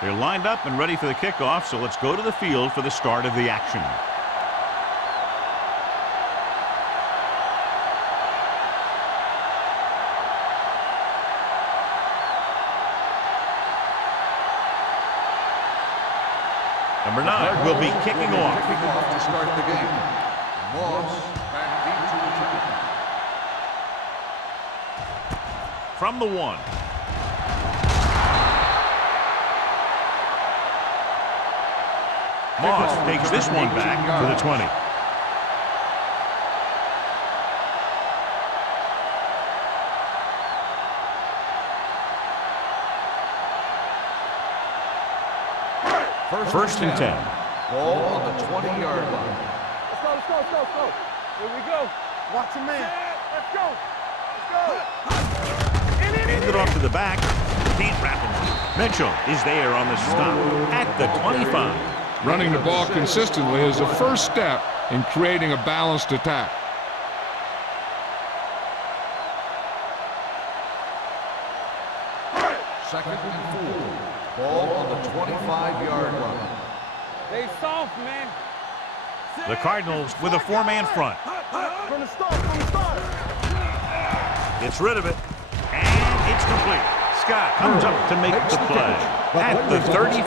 They're lined up and ready for the kickoff, so let's go to the field for the start of the action. Number 9 will be kicking off. Kicking off to start the game. Moss back deep to attack. From the 1. Moss takes this one back to the 20. First and 10. Ball on the 20-yard line. Let's go, let's go, let's go, let's go. Here we go. Watch your man. Let's go. Let's go. Handed off to the back. Can't wrap him. Mitchell is there on the stop at the 25. Running the ball consistently is the first step in creating a balanced attack. Second and 4. Ball on the 25-yard line. They soft, man. The Cardinals with a 4-man front. From the start, from the start. Gets rid of it, and it's complete. Scott comes up to make the play at the 34.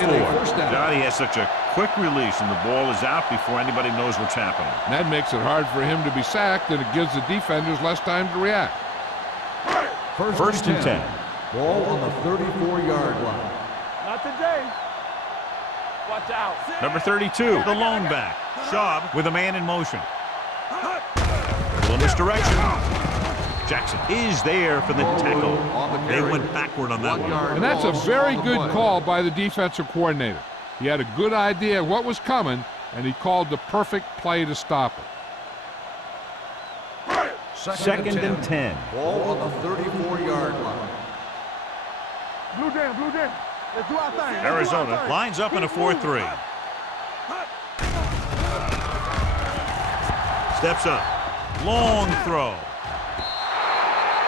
God, he has such a quick release, and the ball is out before anybody knows what's happening. And that makes it hard for him to be sacked, and it gives the defenders less time to react. First and 10. Ball on the 34-yard line. Not today. Watch out. Number 32, the lone back. Schaub with a man in motion. A little misdirection. Jackson is there for the tackle. They went backward on that one. And that's a very good call by the defensive coordinator. He had a good idea of what was coming, and he called the perfect play to stop it. Second and 10. Ball on the 34-yard line. Blue down, blue down. Let's do our thing. Arizona lines up in a 4-3. Steps up. Long throw.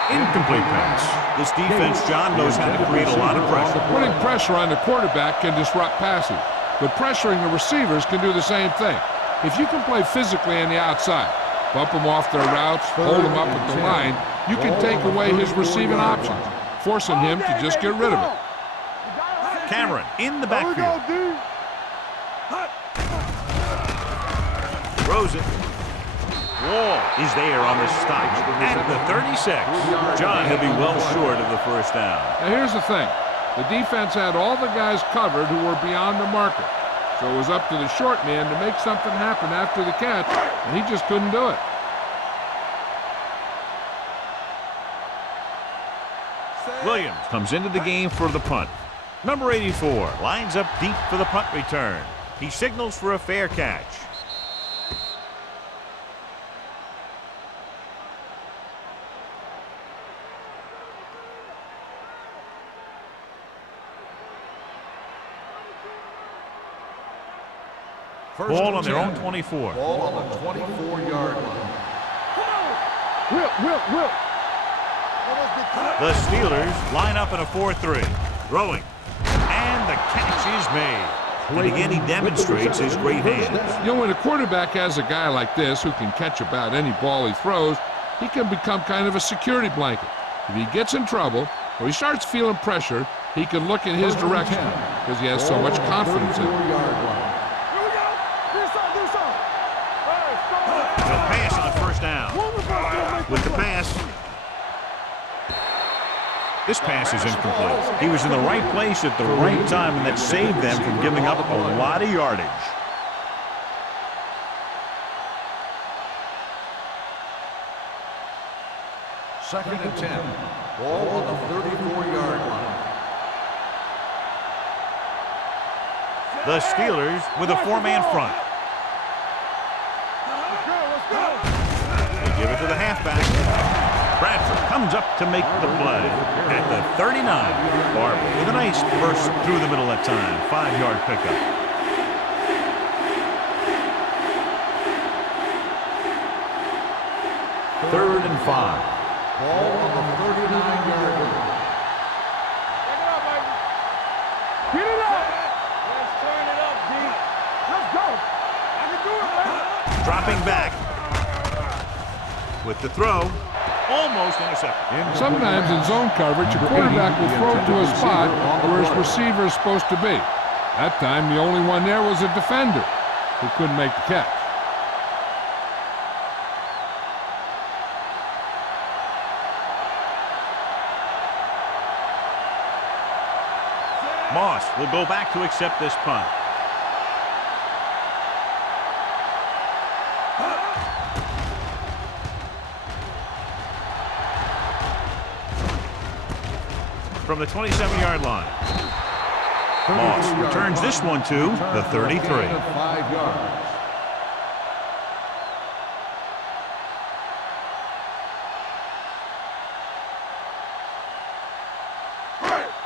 Incomplete pass. This defense, John, knows how to create a lot of pressure. Putting pressure on the quarterback can disrupt passing, but pressuring the receivers can do the same thing. If you can play physically on the outside, bump them off their routes, hold them up at the line, you can take away his receiving options, forcing him to just get rid of it. Cameron in the backfield. Throws it. Wall is there on the stop at the 36. John, he'll be well short of the first down. Now here's the thing. The defense had all the guys covered who were beyond the marker. So it was up to the short man to make something happen after the catch, and he just couldn't do it. Williams comes into the game for the punt. Number 84 lines up deep for the punt return. He signals for a fair catch. Ball on their own 24. Ball on the 24-yard line. Will. The Steelers line up in a 4-3. Throwing. And the catch is made. And again, he demonstrates his great hands. You know, when a quarterback has a guy like this who can catch about any ball he throws, he can become kind of a security blanket. If he gets in trouble or he starts feeling pressure, he can look in his direction because he has so much confidence in him. They'll pass on first down. With the pass. This pass is incomplete. He was in the right place at the right time, and that saved them from giving up a lot of yardage. Second and 10. Ball on the 34-yard line. The Steelers with a 4-man front. They give it to the halfback. Bradford comes up to make the play at the 39. Barber with a nice burst through the middle that time. 5-yard pickup. Third and 5. Ball on the 39-yard line. Get it up! dropping back with the throw. Almost intercepted. Sometimes in zone coverage, a quarterback will throw to a spot where his receiver is supposed to be. That time, the only one there was a defender who couldn't make the catch. Moss will go back to accept this punt. From the 27-yard line. Moss returns this one to the 33. 5 yards.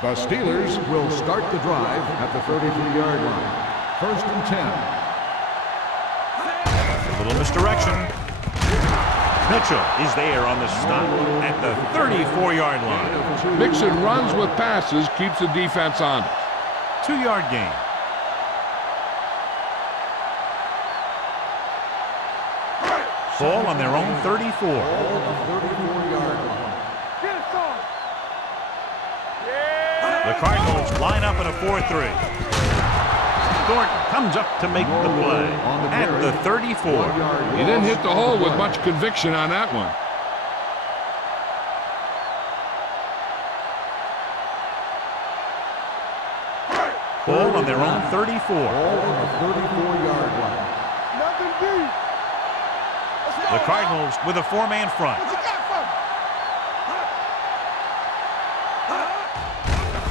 The Steelers will start the drive at the 33-yard line. 1st and 10. A little misdirection. Mitchell is there on the stop at the 34-yard line. Mixing runs with passes keeps the defense honest. 2-yard gain. Ball on their own 34. Ball on the 34-yard line. The Cardinals line up in a 4-3. Thornton comes up to make the play at the 34. He didn't hit the hole with much conviction on that one. Ball on their own 34. Ball on the 34-yard line. Nothing deep. The Cardinals with a 4-man front. What you got for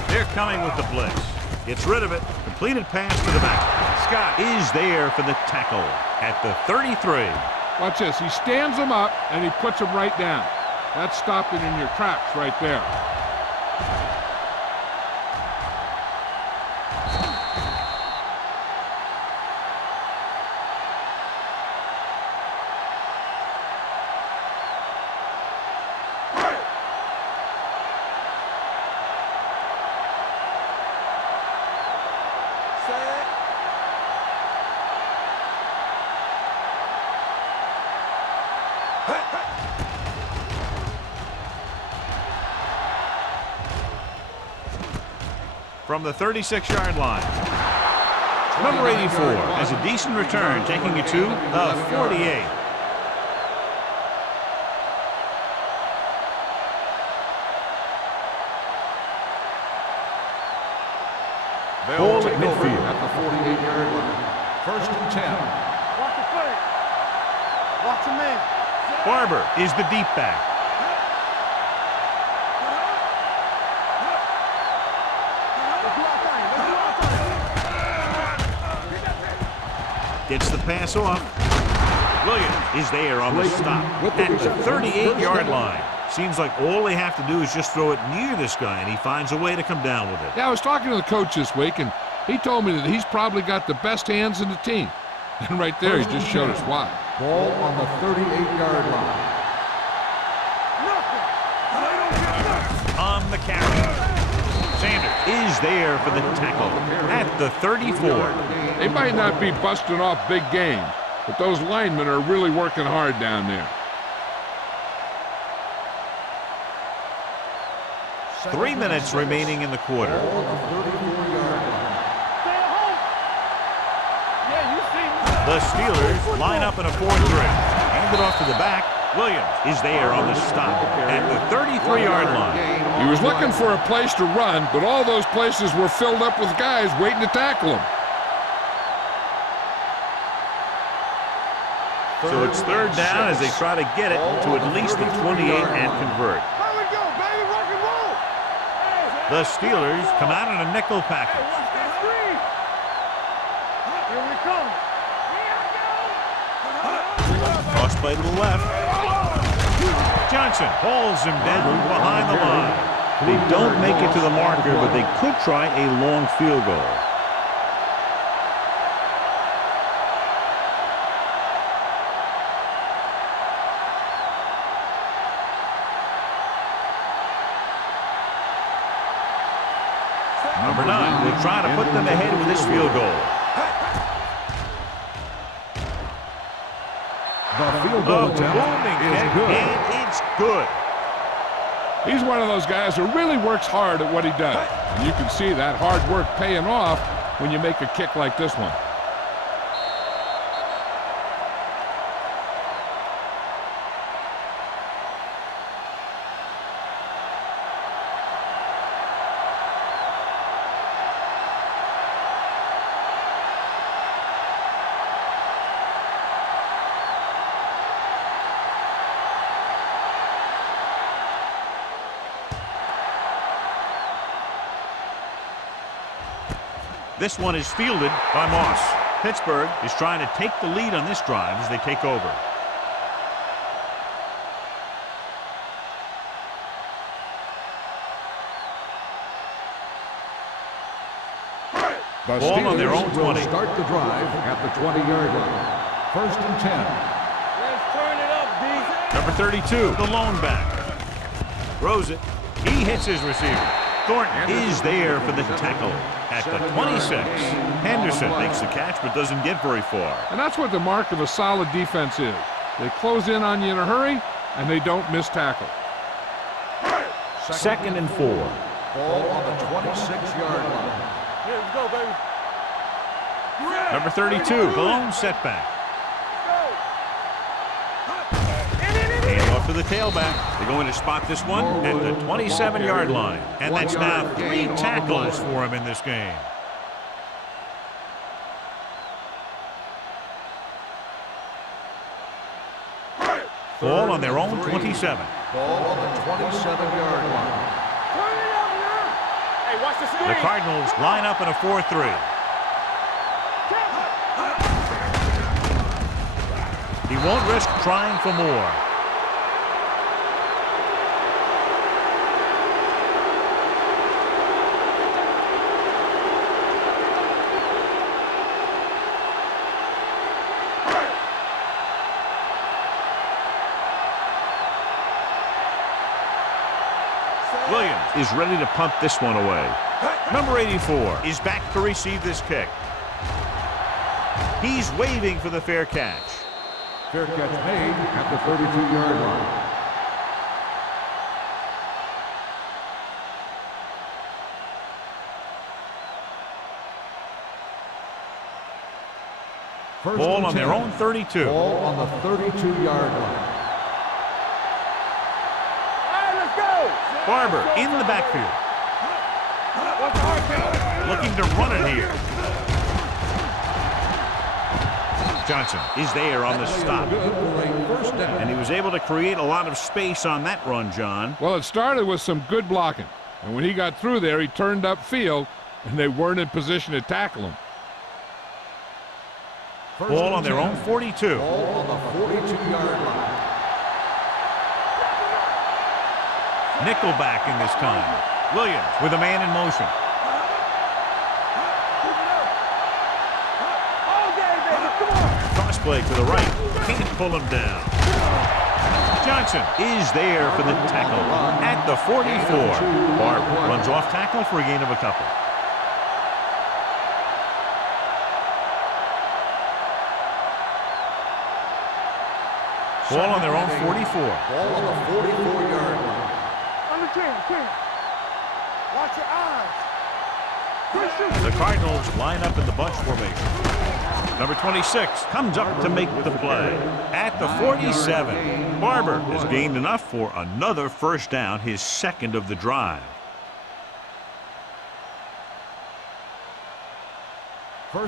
me? They're coming with the blitz. Gets rid of it. Completed pass to the back. Scott is there for the tackle at the 33. Watch this. He stands him up, and he puts him right down. That's stopping in your tracks right there. From the 36-yard line. Number 84 has a decent return, taking you to the 48. Ball at midfield at the 48-yard line. 1st and 10. Watch the play. Watch the man. Barber is the deep back. Gets the pass off. Williams is there on the stop at the 38-yard line. Seems like all they have to do is just throw it near this guy, and he finds a way to come down with it. Yeah, I was talking to the coach this week, and he told me that he's probably got the best hands in the team. And right there, he just showed us why. Ball on the 38-yard line. On the carry. Sanders is there for the tackle at the 34. They might not be busting off big games, but those linemen are really working hard down there. 3 minutes remaining in the quarter. Ball on the 34-yard line. The Steelers line up in a 4-3. Hand it off to the back. Williams is there on the stop at the 33-yard line. He was looking for a place to run, but all those places were filled up with guys waiting to tackle him. So it's 3rd down as they try to get it to at least the 28 and convert. Here we go, baby. Rock and roll. The Steelers come out in a nickel package. Watch that screen. Here we come. Toss play to the left. Johnson hauls him down behind the line. They don't make it to the marker, but they could try a long field goal. Number 9 will try to put them ahead with this field goal. field goal attempt Booming is kick, good. and it's good. He's one of those guys who really works hard at what he does. And you can see that hard work paying off when you make a kick like this one. This one is fielded by Moss. Pittsburgh is trying to take the lead on this drive as they take over. The Ball on their own Steelers will 20. start the drive at the 20-yard line. First and 10. Let's turn it up, D. Number 32, the lone back. Throws it. He hits his receiver. Thornton is there for the tackle at the 26. Henderson makes the catch but doesn't get very far. And that's what the mark of a solid defense is. They close in on you in a hurry, and they don't miss tackle. Second and 4. Ball on the 26-yard line. Here, let's go, baby. Number 32, the lone setback. Hand off to the tailback. They're going to spot this one at the 27-yard line. And that's now 3 tackles for him in this game. Ball on their own 27. Ball on the 27-yard line. Hey, watch the screen. The Cardinals line up in a 4-3. He won't risk trying for more. Williams is ready to punt this one away. Number 84 is back to receive this kick. He's waving for the fair catch. Fair catch made at the 32-yard line. First Ball and on their 10. own 32. Ball on the 32-yard line. Barber in the backfield. Looking to run it here. Johnson is there on the stop. Good for a first down. And he was able to create a lot of space on that run, John. Well, it started with some good blocking. And when he got through there, he turned upfield, and they weren't in position to tackle him. First Ball and on their 10. own 42. Ball on the 42-yard line. Nickelback in this time. Williams with a man in motion. Cross play to the right. Can't pull him down. Johnson is there for the tackle at the 44. Barber runs off tackle for a gain of a couple. Ball on their own 44. Ball on the 44-yard line. On the team. Watch your eyes. The Cardinals line up in the bunch formation. Number 26 comes up to make the play at the 47. Barber has gained enough for another first down, his second of the drive.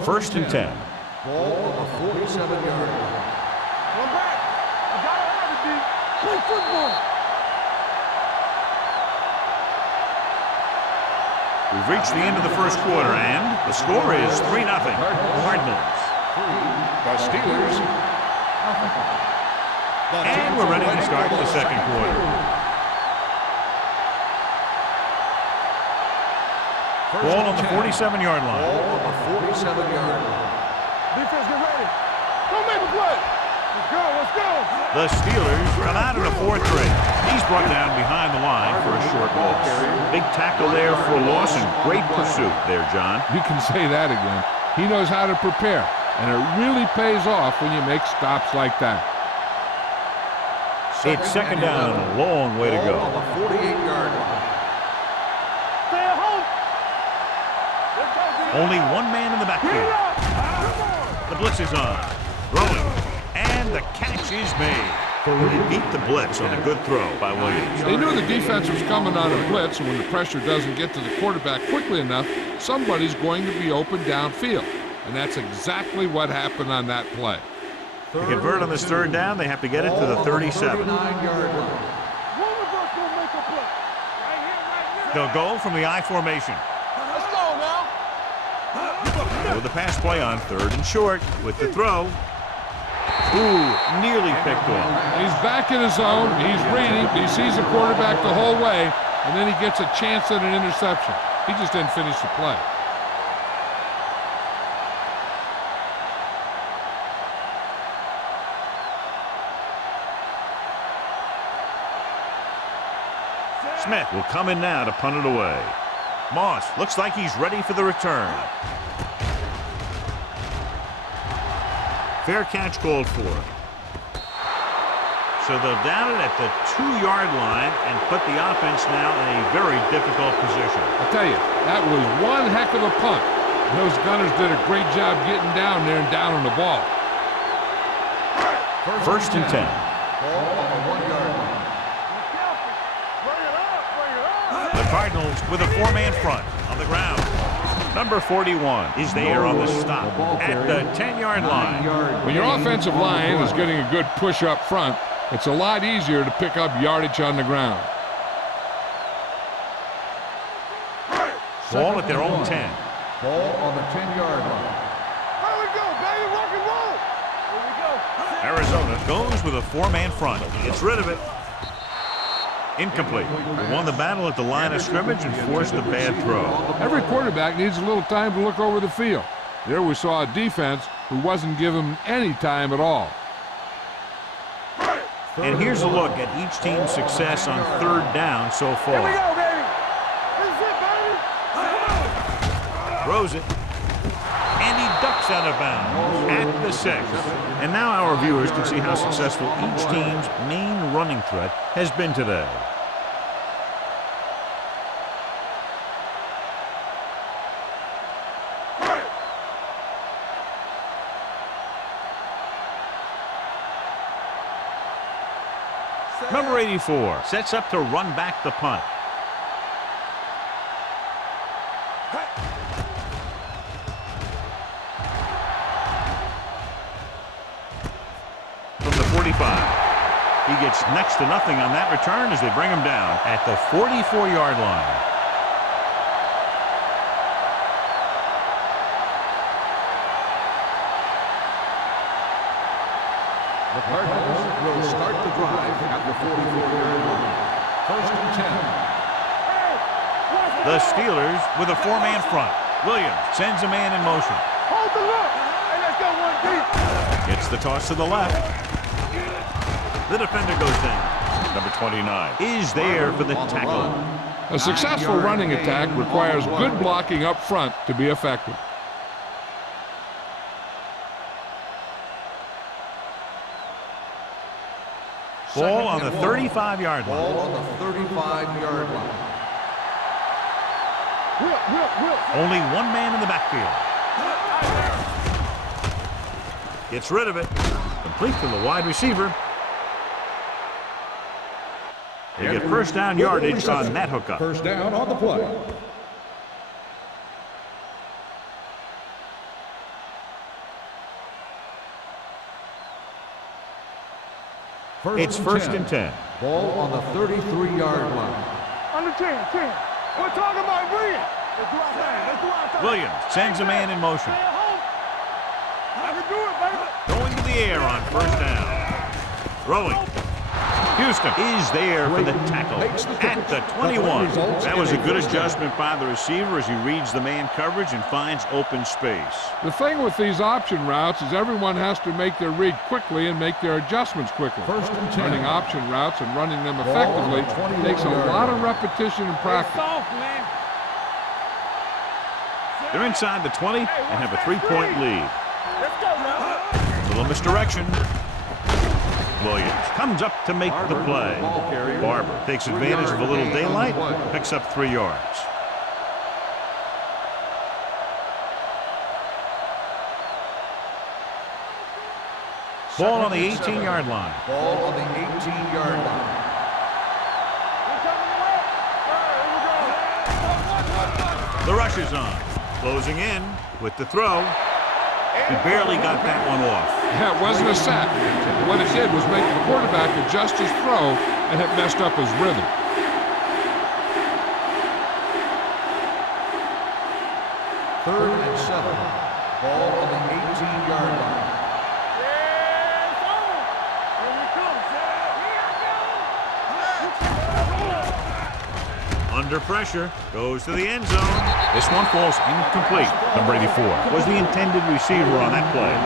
First and 10. Ball on the 47-yard line. Come back. You gotta have it, D. Play football. We've reached the end of the first quarter, and the score is 3-0. Cardinals. The Steelers. And we're ready to start the second quarter. Ball on the 47-yard line. Ball on the 47-yard line. Defense, get ready. Don't make a play. Let's go. The Steelers come out in a 4-3. He's brought down behind the line for a short loss. Big tackle there for a loss and great pursuit there, John. You can say that again. He knows how to prepare, and it really pays off when you make stops like that. It's second down and a long way to go. On the 48-yard line. Stay at home. Only one man in the backfield. The blitz is on. Throwing. And the catch is made. They beat the blitz on a good throw by Williams. They knew the defense was coming on a blitz, and when the pressure doesn't get to the quarterback quickly enough, somebody's going to be open downfield. And that's exactly what happened on that play. To convert on this third down, they have to get it to the 37. 39-yard line. One of us gonna make a play. Right here, right They'll go from the I formation. now. Let's go now. With the pass play on third and short with the throw. Ooh, nearly picked off. He's back in his zone. He's reading. He sees the quarterback the whole way, and then he gets a chance at an interception. He just didn't finish the play. Smith will come in now to punt it away. Moss looks like he's ready for the return. Fair catch called for. So they'll down it at the 2-yard line and put the offense now in a very difficult position. I'll tell you, that was one heck of a punt. Those gunners did a great job getting down there and down on the ball. First and 10. Ball on the 1-yard line. Bring it up, bring it up. The Cardinals with a 4-man front on the ground. Number 41 is there on the stop at the 10-yard line. When your offensive line is getting a good push up front, it's a lot easier to pick up yardage on the ground. Ball at their own 10. Ball on the 10-yard line. Here we go, baby, rock and roll. Here we go. Arizona goes with a 4-man front. Gets rid of it. Incomplete. They won the battle at the line of scrimmage and forced a bad throw. Every quarterback needs a little time to look over the field. There we saw a defense who wasn't given any time at all. And here's a look at each team's success on third down so Here we far. go, baby. This is it, baby. Throws it. And he ducks out of bounds at the 6. And now our viewers can see how successful each team's main running threat has been today. Number 84 sets up to run back the punt. From the 45. He gets next to nothing on that return as they bring him down at the 44-yard line. The Cardinals will start the drive at the 44-yard line. First and 10. The Steelers with a 4-man front. Williams sends a man in motion. Hold the look. Hey, let's go one deep. Gets the toss to the left. The defender goes down. Number 29 is there for the tackle. A successful running attack requires good blocking up front to be effective. Ball on the 35-yard line. Ball on the 35-yard line. Only one man in the backfield. Gets rid of it. Complete to the wide receiver. They get first down yardage on that hookup. First down on the play. It's first and 10. Ball on the 33-yard line. Under 10. We're talking about bringing. Let's do our thing. Let's do our thing. Williams sends a man in motion. Stay at home. I can do it, baby. Going to the air on first down. Throwing. Houston is there for the tackle at the 21. That was a good adjustment by the receiver as he reads the man coverage and finds open space. The thing with these option routes is everyone has to make their read quickly and make their adjustments quickly. First and 10. Running option routes and running them effectively takes a lot of repetition and practice. Soft, man. They're inside the 20 and have a 3-point lead. Let's go now. Little misdirection. Williams comes up to make the play. Barber takes advantage of a little daylight, picks up 3 yards. Ball on the 18-yard line. Ball on the 18-yard line. The rush is on. Closing in with the throw. He barely got that one off. Yeah, it wasn't a sack. What it did was make the quarterback adjust his throw, and it messed up his rhythm. Third and 7. Ball on the 18-yard line. Under pressure, goes to the end zone. This one falls incomplete. Number 84 was the intended receiver on that play.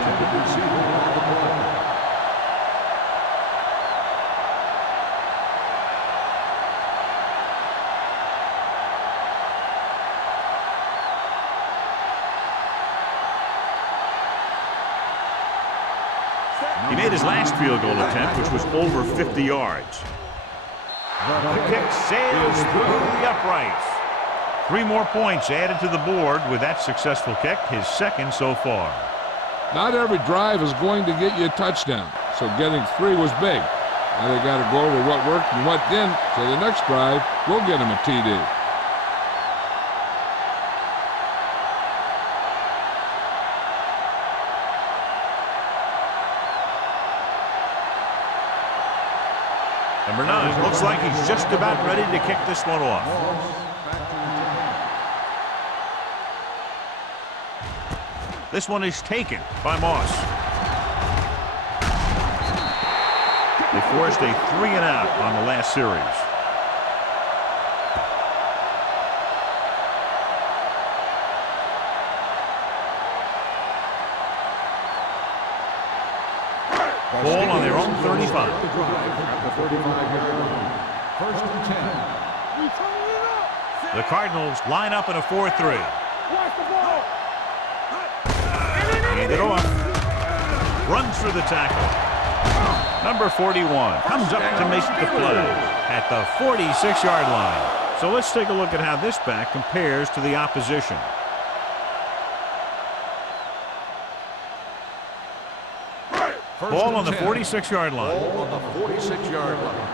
He made his last field goal attempt, which was over 50 yards. The kick sails through the uprights. 3 more points added to the board with that successful kick, his second so far. Not every drive is going to get you a touchdown, so getting 3 was big. Now they got to go over what worked and what didn't, so the next drive will get him a TD. Number 9 looks like he's just about ready to kick this one off. This one is taken by Moss. They forced a 3-and-out on the last series. Ball on their own 35. First and 10. The Cardinals line up in a 4-3. Hand it off. Runs through the tackle. Number 41 comes up to make the play at the 46-yard line. So let's take a look at how this back compares to the opposition. Ball on the 46-yard line. Ball on the 46-yard line.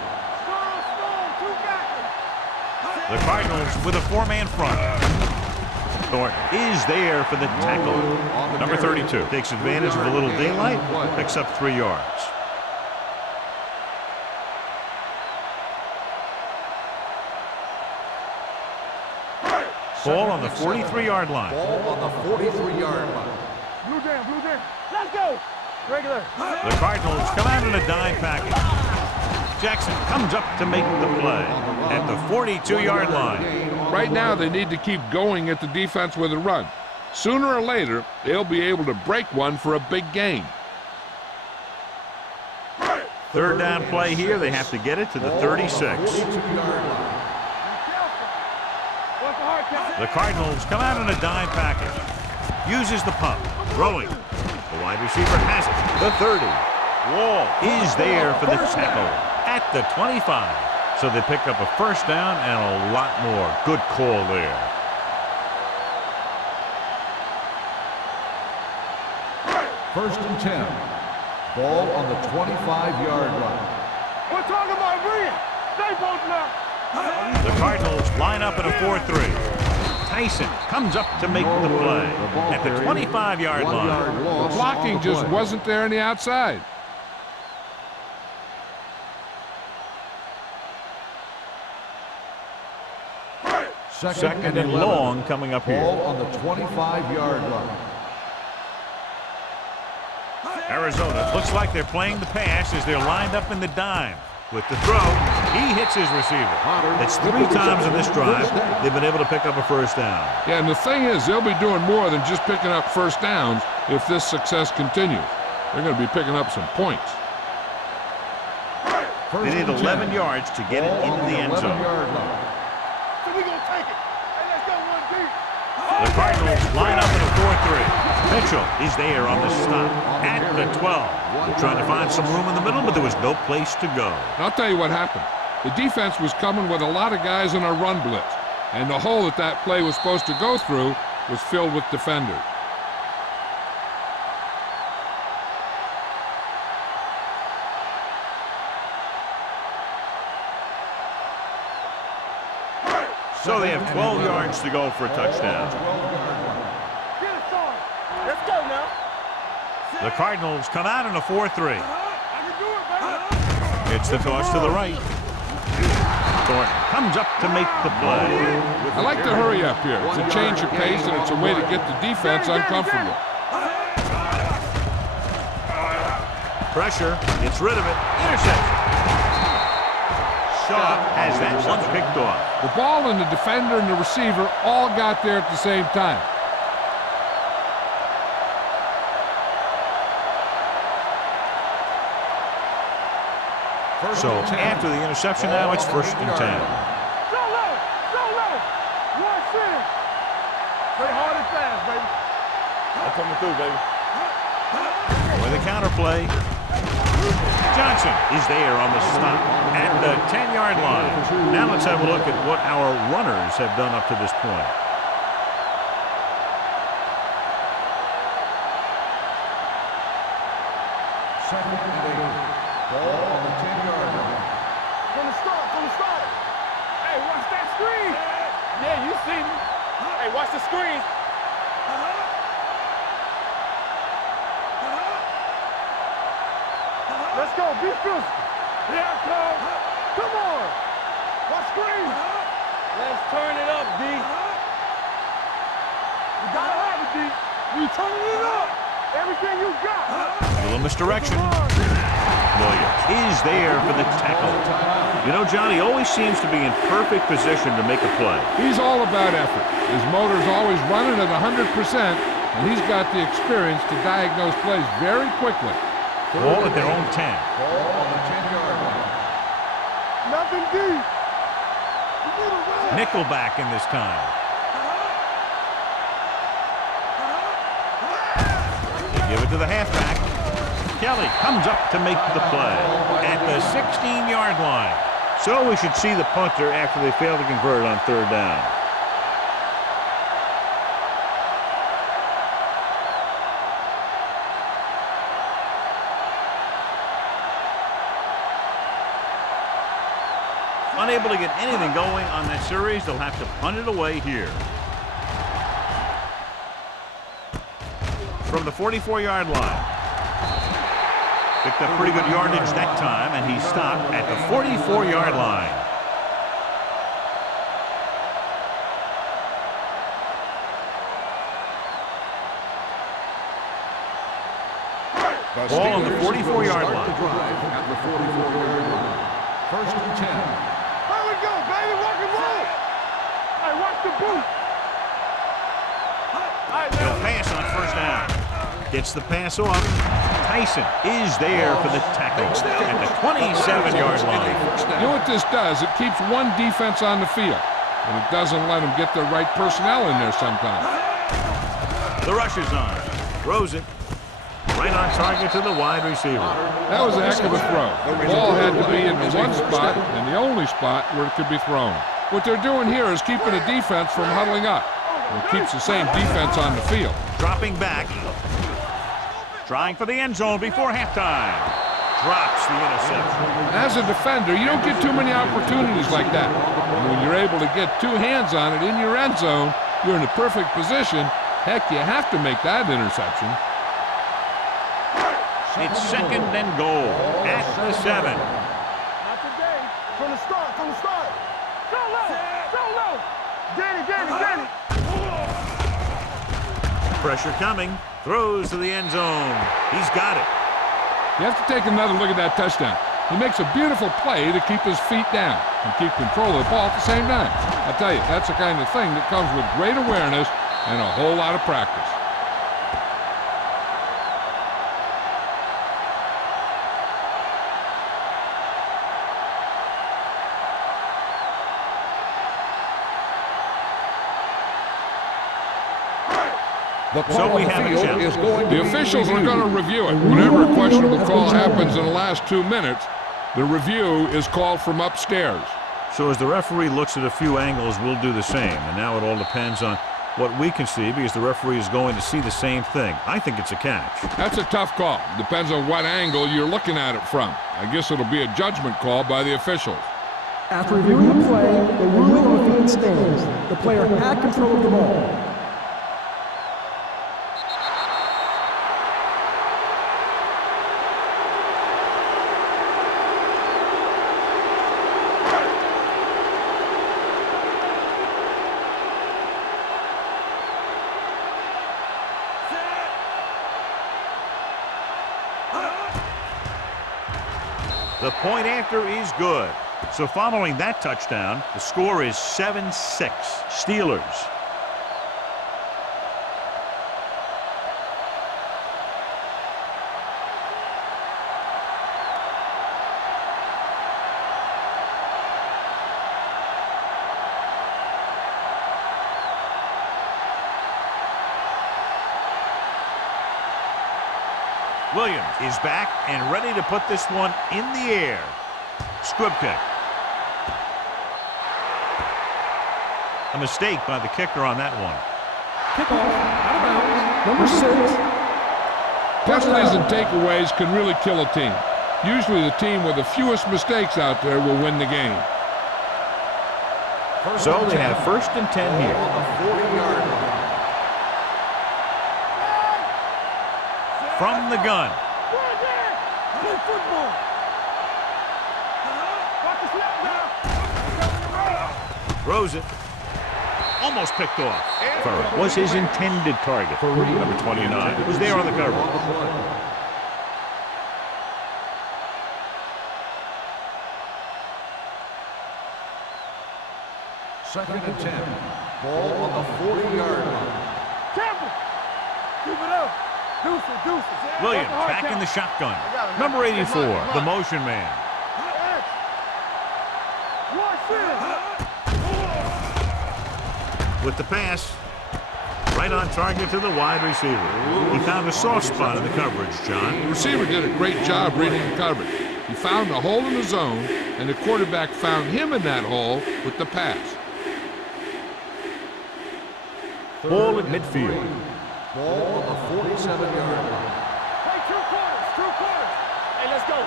The Cardinals with a 4-man front. Thornton is there for the tackle. Number 32 takes advantage of a little daylight, picks up 3 yards. Ball on the 43-yard line. Ball on the 43-yard line. Blue jam. Let's go. Regular. The Cardinals come out in a dime package. Jackson comes up to make the play at the 42-yard line. Right now, they need to keep going at the defense with a run. Sooner or later, they'll be able to break one for a big gain. Third down play here. They have to get it to the 36. The Cardinals come out in a dime package. Uses the pump. Throwing. The wide receiver has it. The 30. Wall is there for the tackle at the 25. So they pick up a first down and a lot more. Good call there. First and 10. Ball on the 25-yard line. We're talking about Brian. Stay posted up. The Cardinals line up in a 4-3. Tyson comes up to make the play at the 25-yard line. The blocking just wasn't there on the outside. Second and long coming up here. Ball on the 25-yard line. Arizona looks like they're playing the pass as they're lined up in the dime. With the throw, he hits his receiver. That's 3 times in this drive they've been able to pick up a first down. Yeah, and the thing is, they'll be doing more than just picking up first downs if this success continues. They're going to be picking up some points. They need 11 yards to get it into the end zone. So we're going to take it. Hey, let's go, 1 deep. The Cardinals line up in a 4-3. Mitchell is there on the stop at the 12. They're trying to find some room in the middle, but there was no place to go. I'll tell you what happened. The defense was coming with a lot of guys in a run blitz, and the hole that play was supposed to go through was filled with defenders. So they have 12 yards to go for a touchdown. Get it, son. Let's go now. The Cardinals come out in a 4-3. I can do it, baby. It's the toss to the right. Thornton comes up to make the play. I like to hurry up here. It's a change of pace, and it's a way to get the defense uncomfortable. Pressure, gets rid of it, interception. Shaw has that one picked off. The ball and the defender and the receiver all got there at the same time. So after the interception now, it's 1st and 10. So low, so low. One sin. Play hard and fast, baby. I'm coming through, baby. With a counter play. Johnson is there on the stop at the 10-yard line. Now let's have a look at what our runners have done up to this point. Second and 8. Ball on the 10-yard line. From the start. Hey, watch that screen. Yeah, you see me. Hey, watch the screen. Let's go, be physical. Here I come. Come on. Watch screen. Let's turn it up, D. You gotta have it, D. You turning it up. Everything you got. A little misdirection. Williams is there for the tackle. You know, Johnny always seems to be in perfect position to make a play. He's all about effort. His motor's always running at 100%, and he's got the experience to diagnose plays very quickly. Ball at their own 10. Ball on the 10-yard line. Nothing deep. Nickelback in this time. They give it to the halfback. Kelly comes up to make the play at the 16-yard line. So we should see the punter after they fail to convert on 3rd down. Unable to get anything going on that series, they'll have to punt it away here. From the 44-yard line. Picked up pretty good yardage that time, and he stopped at the 44-yard line. Ball on the 44-yard line. The drive at the 44-yard line. 1st and 10. There we go, baby. Rock and roll. Hey, watch the boot. He'll pass on 1st down. Gets the pass off. Tyson is there for the tackle at the 27-yard line. You know what this does? It keeps one defense on the field, and it doesn't let them get the right personnel in there sometimes. The rush is on. Throws it. Right on target to the wide receiver. That was a heck of a throw. The ball had to be in the one spot and the only spot where it could be thrown. What they're doing here is keeping the defense from huddling up. It keeps the same defense on the field. Dropping back. Trying for the end zone before halftime. Drops the interception. As a defender, you don't get too many opportunities like that. And when you're able to get 2 hands on it in your end zone, you're in the perfect position. Heck, you have to make that interception. It's 2nd and goal at the 7. Not today. From the start. So low. Get it. Pressure coming. Throws to the end zone. He's got it. You have to take another look at that touchdown. He makes a beautiful play to keep his feet down and keep control of the ball at the same time. I tell you, that's the kind of thing that comes with great awareness and a whole lot of practice. So we have a challenge. The officials are going to review it. Whenever a questionable call happens in the last 2 minutes, the review is called from upstairs. So as the referee looks at a few angles, we'll do the same. And now it all depends on what we can see because the referee is going to see the same thing. I think it's a catch. That's a tough call. Depends on what angle you're looking at it from. I guess it'll be a judgment call by the officials. After reviewing the play, the ruling on the field stands. The player had control of the ball. The point after is good. So following that touchdown, the score is 7-6 Steelers. Williams is back and ready to put this one in the air. Squib kick. A mistake by the kicker on that one. Kickoff, out of bounds, number 6. Penalties and takeaways can really kill a team. Usually the team with the fewest mistakes out there will win the game. So they have 1st and 10 here. On the 40-yard line. From the gun. Play football. Watch the snap now. Throws it. Almost picked off. Farrell was his intended target. Number 29 was there on the cover. Second and 10. Ball on the 40-yard line. Campbell. Keep it up. Deuces. Williams back in the shotgun. Number 84, the motion man. With the pass, right on target to the wide receiver. He found a soft spot in the coverage, John. The receiver did a great job reading the coverage. He found a hole in the zone, and the quarterback found him in that hole with the pass. Ball at midfield. Ball on the 47-yard line. Hey, two quarters. Hey, let's go.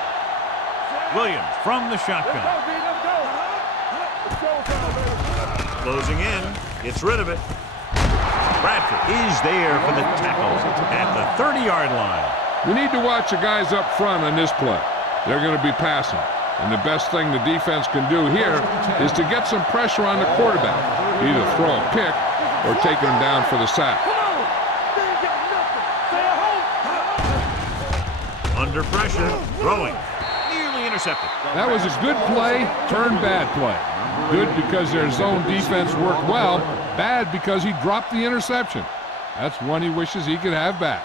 Williams from the shotgun. Let's go, D, let's go. It's showtime, baby. Closing in, gets rid of it. Bradford is there for the tackle at the 30-yard line. We need to watch the guys up front on this play. They're going to be passing. And the best thing the defense can do here is to get some pressure on the quarterback. Either throw a pick or take him down for the sack. Under pressure, throwing. Nearly intercepted. That was a good play, turned bad play. Good because their zone defense worked well. Bad because he dropped the interception. That's one he wishes he could have back.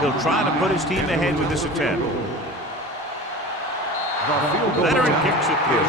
He'll try to put his team ahead with this attempt. Veteran kicks it through.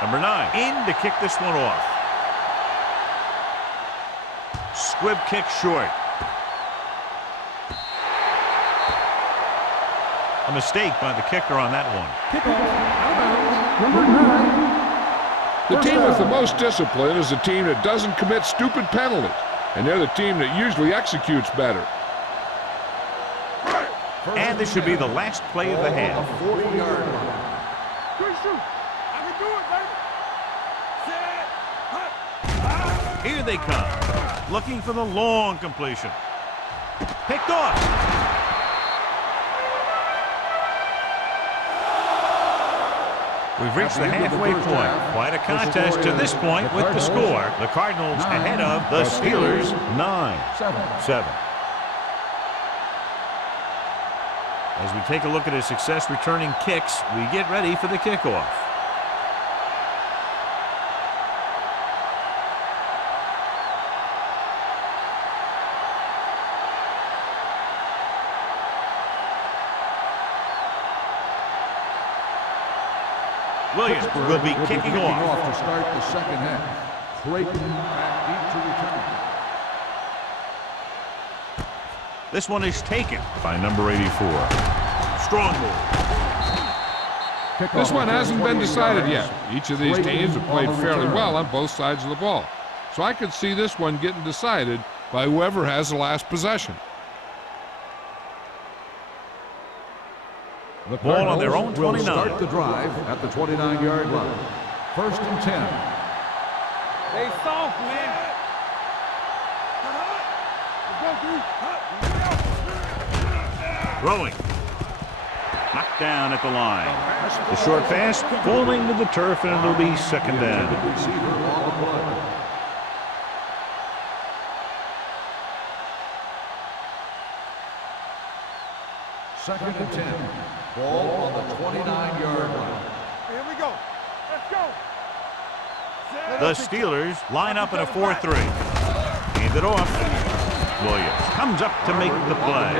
Number 9 in to kick this one off. Squib kick short. A mistake by the kicker on that one. Kickoff, out of bounds, number 9. The team with the most discipline is the team that doesn't commit stupid penalties. And they're the team that usually executes better. And this should be the last play of the half. 40-yard line. Good shoot. I can do it, baby. Here they come, looking for the long completion. Picked off. We've reached the halfway point. Quite a contest to this point with the score. The Cardinals ahead of the Steelers 9-7. As we take a look at his success returning kicks, we get ready for the kickoff. Williams will be kicking off. To start the second half. Creighton back deep to return. This one is taken by number 84. Strong move. This one hasn't been decided yet. Each of these teams have played fairly well on both sides of the ball. So I could see this one getting decided by whoever has the last possession. The Ball on their own 29. Will start the drive at the 29-yard line. 1st and 10. They soft, man. Throwing. Knocked down at the line. The short pass falling to the turf, and it'll be second down. Receiver on the play. Second and 10. Ball on the 29-yard line. Here we go. Let's go. The Steelers line up in a 4-3. Hand it off. Williams comes up to make the play.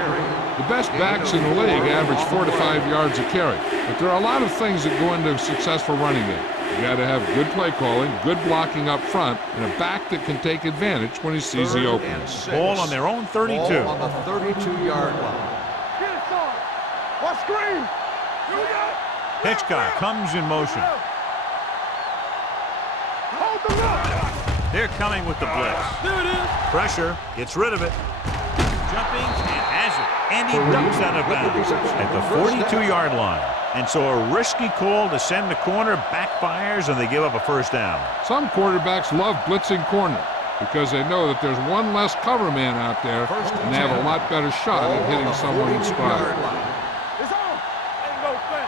The best backs in the league average 4 to 5 yards a carry. But there are a lot of things that go into a successful running game. You got to have good play calling, good blocking up front, and a back that can take advantage when he sees the openings. Ball on their own 32. Ball on the 32-yard line. Get it, son. What screen? Hitchcock comes in motion. Hold the look. They're coming with the blitz. There it is. Pressure, gets rid of it. Jumping and has it. And he ducks out of bounds at the 42-yard line. And so a risky call to send the corner backfires, and they give up a first down. Some quarterbacks love blitzing corner because they know that there's one less cover man out there, and they have a lot better shot at hitting someone in stride. It's on. Ain't no thing.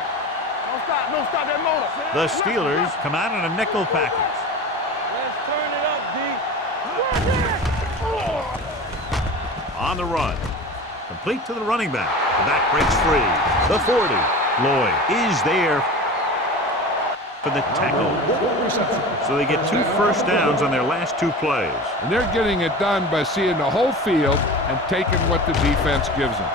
Don't stop that motor. The Steelers come out in a nickel package. Let's turn it up, D. On the run. Complete to the running back. The back breaks free. The 40. Lloyd is there for the tackle. So they get 2 first downs on their last 2 plays. And they're getting it done by seeing the whole field and taking what the defense gives them.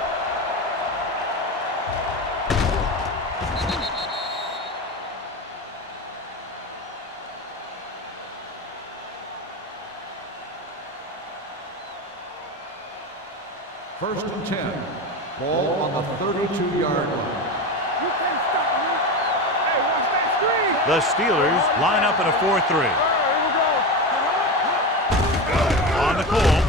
First and 10. Ball on the 32-yard line. You can't stop me. Hey, watch that screen. The Steelers line up in a 4-3. Here we go. On the call,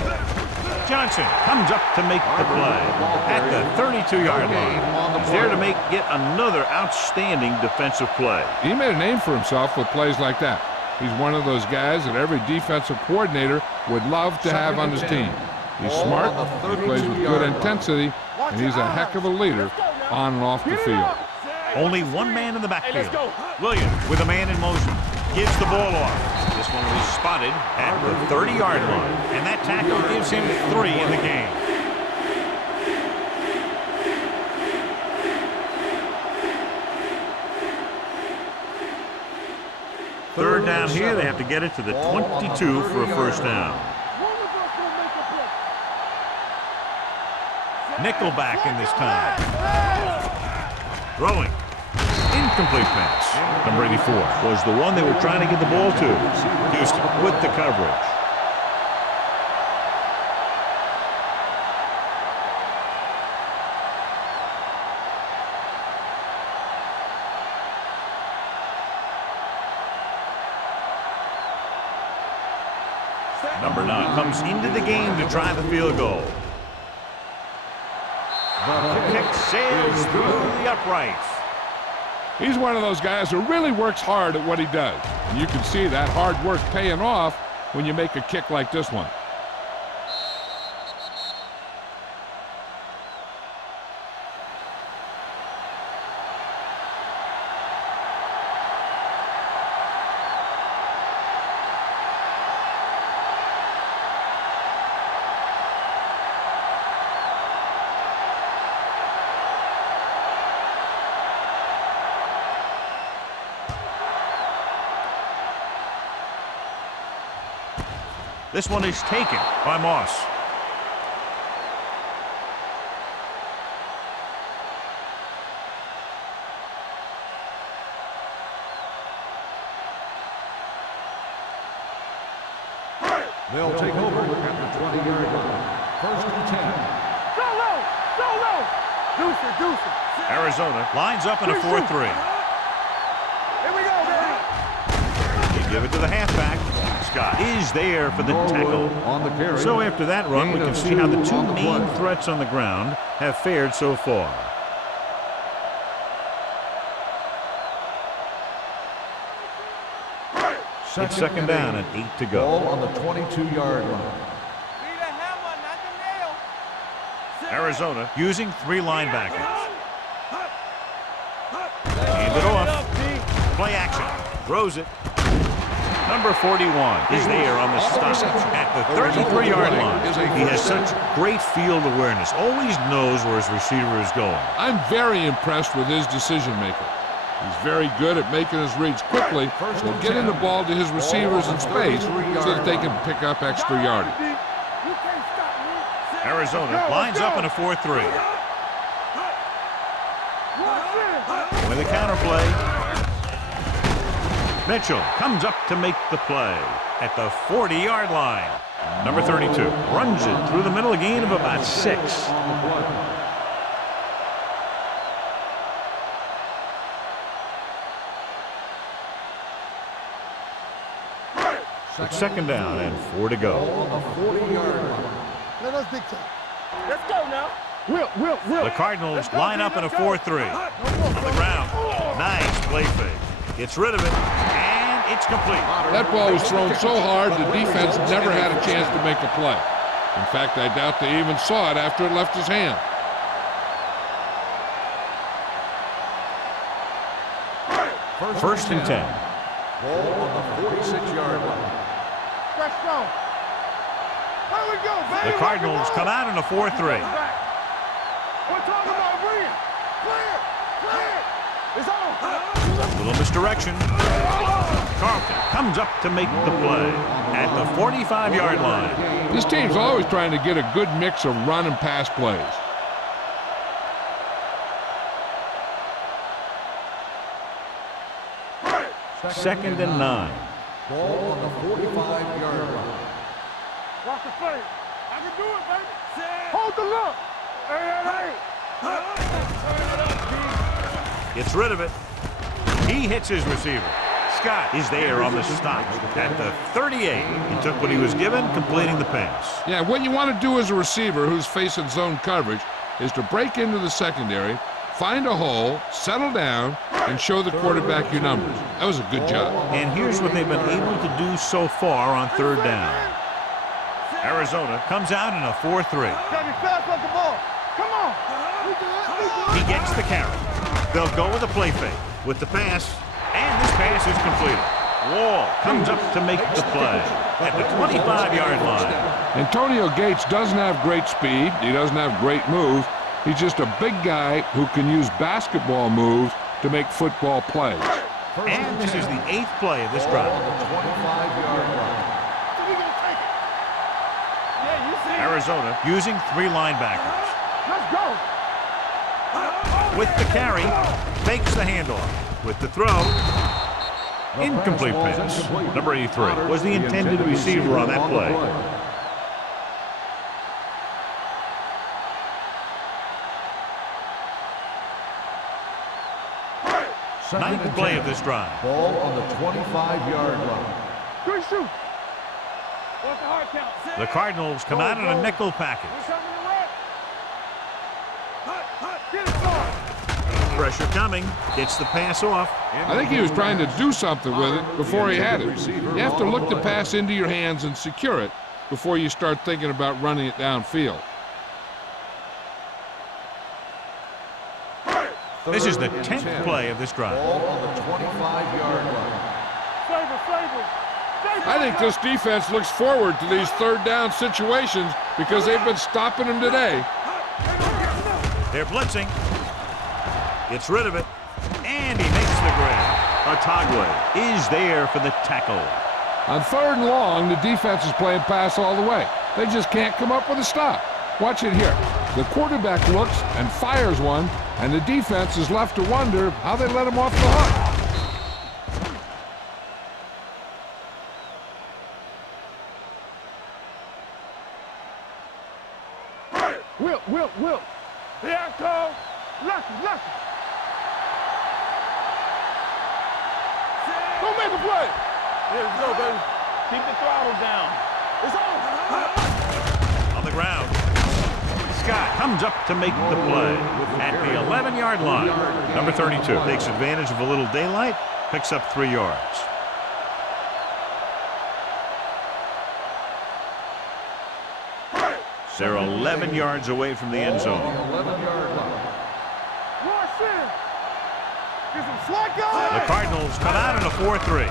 Johnson comes up to make the play at the 32-yard line. He's there to make yet another outstanding defensive play. He made a name for himself with plays like that. He's one of those guys that every defensive coordinator would love to have on his team. He's smart, he plays with good intensity, and he's a heck of a leader on and off the field. Only one man in the backfield. Williams with a man in motion. Gives the ball off. This one will be spotted at the 30-yard line. And that tackle gives him 3 in the game. Third down here. They have to get it to the 22 for a first down. Nickelback in this time. Throwing. Incomplete pass. Number 84 was the one they were trying to get the ball to. Houston with the coverage. Number 9 comes into the game to try the field goal. The kick sails through the uprights. He's one of those guys who really works hard at what he does. And you can see that hard work paying off when you make a kick like this one. This one is taken by Moss. They'll take over at the 20-yard line. First and 10. Solo! Solo! Deuce it, deuce it. Arizona lines up in a 4-3. Here we go, baby. You give it to the halfback. Scott is there for the tackle. On the carry. So after that run, we can see how the two main threats on the ground have fared so far. It's second down and 8 to go. Ball on the 22-yard line. Arizona using 3 linebackers. Hand it off. Play action. Throws it. Number 41 is there on the stop at the 33-yard line. He has such great field awareness. Always knows where his receiver is going. I'm very impressed with his decision-making. He's very good at making his reads quickly, so getting the ball to his receivers in space so that they can pick up extra yardage. Arizona lines up in a 4-3. With a counterplay. Mitchell comes up to make the play at the 40-yard line. Number 32 runs it through the middle, a gain of about 6. It's second down and 4 to go. Let us dictate. Let's go now. Will. The Cardinals line up in a 4-3. On the ground. Nice play fake. Gets rid of it, and it's complete. That ball was thrown so hard, the defense never had a chance to make a play. In fact, I doubt they even saw it after it left his hand. First and 10. Ball on the 46-yard line. Fresh throw. There we go, baby. The Cardinals come out in a 4-3. We're talking about Green. Clear. It's on. Little misdirection. Carlton comes up to make the play at the 45-yard line. This team's always trying to get a good mix of run and pass plays. Second and 9. Ball on the 45-yard line. Watch the play. I can do it, baby. Hold the look. Hey. Gets rid of it. He hits his receiver. Scott is there on the stop at the 38. He took what he was given, completing the pass. Yeah, what you want to do as a receiver who's facing zone coverage is to break into the secondary, find a hole, settle down, and show the quarterback your numbers. That was a good job. And here's what they've been able to do so far on third down. Arizona comes out in a 4-3. Got me fast off the ball. Come on. He gets the carry. They'll go with a play fake with the pass, and this pass is completed. Wall comes up to make the play at the 25-yard line. Antonio Gates doesn't have great speed. He doesn't have great moves. He's just a big guy who can use basketball moves to make football plays. And this is the 8th play of this drive. Arizona using 3 linebackers. Let's go. With the carry, fakes the handoff. With the throw, incomplete pass. Number 83 was the intended receiver on that play. Ninth play of this drive. Ball on the 25-yard line. Good shoot. What's the hard count? The Cardinals come out in a nickel package. Pressure coming. Gets the pass off. I think he was trying to do something with it before he had it. You have to look the pass into your hands and secure it before you start thinking about running it downfield. This is the 10th play of this drive. Ball on the 25-yard line. I think this defense looks forward to these third down situations because they've been stopping them today. They're blitzing. Gets rid of it. And he makes the grab. Otagwe is there for the tackle. On 3rd and long, the defense is playing pass all the way. They just can't come up with a stop. Watch it here. The quarterback looks and fires one, and the defense is left to wonder how they let him off the hook. Will. Here I come. Lucky. Go make a play. Here we go, baby. Keep the throttle down. It's on. On the ground. Scott comes up to make the play at the 11-yard line. Number 32 takes advantage of a little daylight, picks up 3 yards. They're 11 yards away from the end zone. 11-yard line. The Cardinals come out in a 4-3.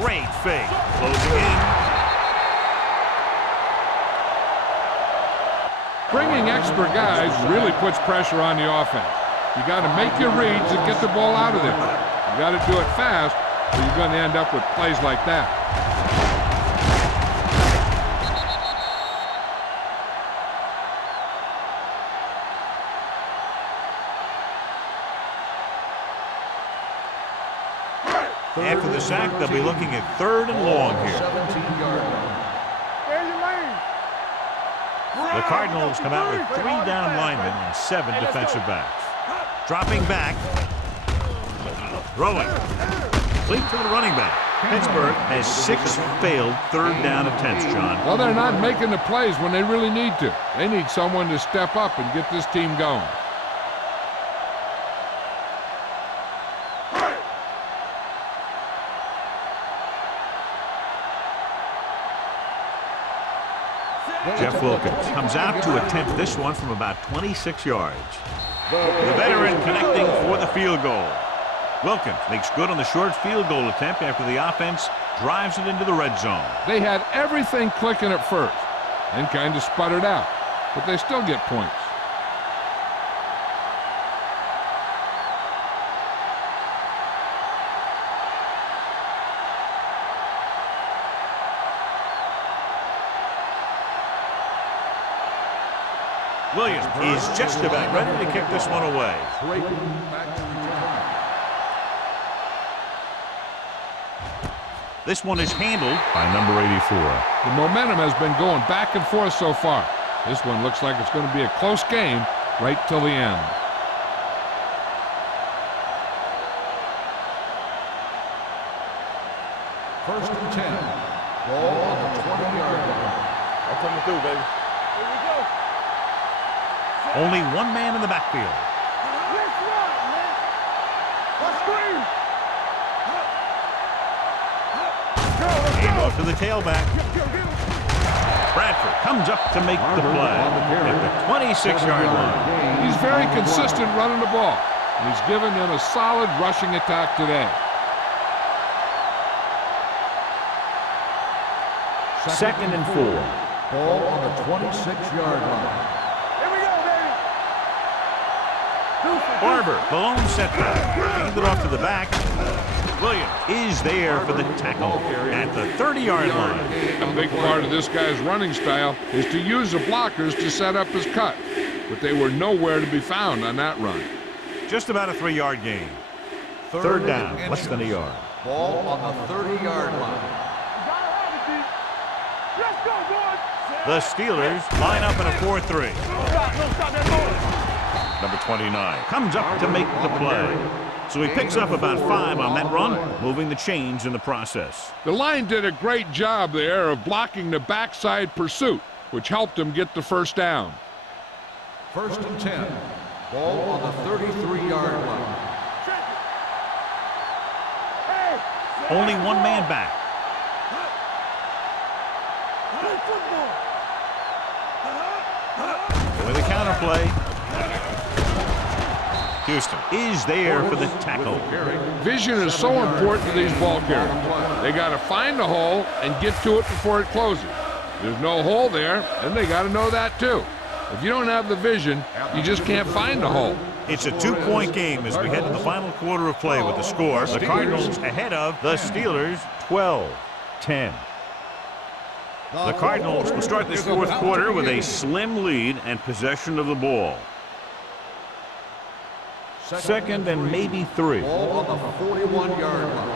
Great fake. Closing in. Bringing expert guys really puts pressure on the offense. You got to make your reads and get the ball out of there. You got to do it fast, or you're going to end up with plays like that. After the sack, they'll be looking at 3rd and long here. 17-yard line. There's your lane. The Cardinals come out with 3 down linemen and 7 defensive backs. Dropping back. Throwing. Complete to the running back. Pittsburgh has 6 failed 3rd down attempts, John. Well, they're not making the plays when they really need to. They need someone to step up and get this team going. Jeff Wilkins comes out to attempt this one from about 26 yards. The veteran connecting for the field goal. Wilkins makes good on the short field goal attempt after the offense drives it into the red zone. They had everything clicking at first and kind of sputtered out, but they still get points. Williams is just about ready to kick this one away. This one is handled by number 84. The momentum has been going back and forth so far. This one looks like it's going to be a close game right till the end. First and 10. Ball on the 20-yard line. I'm coming through, baby. Here we go. Only one man in the backfield. Let's run, man. Let's scream. Hand off to the tailback. Bradford comes up to make the play at the 26-yard line. He's very consistent running the ball. He's given them a solid rushing attack today. Second and 4. Ball on the 26-yard line. Here we go, baby. Barber, the lone setback. Handed off to the back. Williams is there for the tackle at the 30-yard line. A big part of this guy's running style is to use the blockers to set up his cut, but they were nowhere to be found on that run. Just about a 3-yard gain. Third down, less than a yard. Ball on the 30-yard line. Let's go, boys. The Steelers line up in a 4-3. Don't stop that noise. Number 29 comes up to make the play. So he picks up about 5 on that run, moving the chains in the process. The line did a great job there of blocking the backside pursuit, which helped them get the first down. First and 10. Ball on the 33-yard line. Hey. Only one man back. Play football. With a counterplay. Houston is there for the tackle. Vision is so important to these ball carriers. They got to find the hole and get to it before it closes. There's no hole there, and they got to know that too. If you don't have the vision, you just can't find the hole. It's a 2-point game as we head to the final quarter of play with the score. The Cardinals ahead of the Steelers 12. 10. The Cardinals will start this fourth quarter with a slim lead and possession of the ball. Second and maybe 3. Ball on the 41-yard line.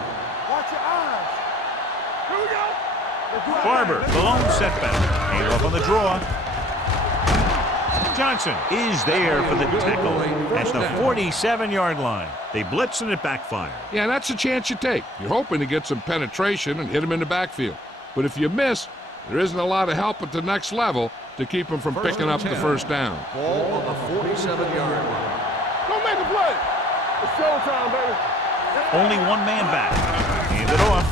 Watch your eyes. Here we go. Barber, the lone setback. Came up on the draw. Johnson is there for the tackle at the 47-yard line. They blitz and it backfires. Yeah, that's a chance you take. You're hoping to get some penetration and hit him in the backfield. But if you miss, there isn't a lot of help at the next level to keep him from picking up the first down. Ball on the 47-yard line. Go make a play. It's showtime, baby. Only one man back. Hand it off.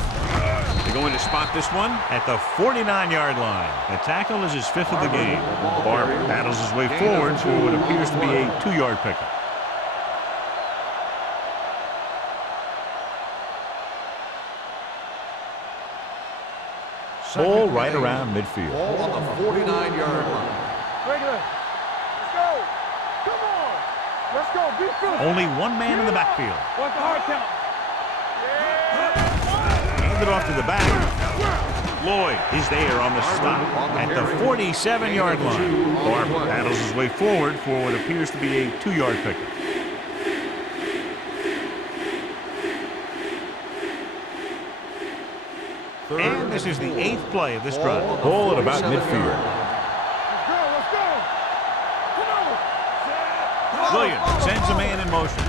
They're going to spot this one at the 49-yard line. The tackle is his 5th of the game. Barber battles his way forward for what appears to be a 2-yard pickup. Ball right around midfield. Ball on the 49-yard line. Regular. Let's go. Come on. Let's go. Be good. Only one man in the backfield. What's the hard count? Hand it off to the back. Lloyd is there on the stop at the 47-yard line. Barber battles his way forward for what appears to be a 2-yard pickup. And this is the 8th play of this drive. Ball at about midfield. Let's go. Come on. Williams sends a man in motion.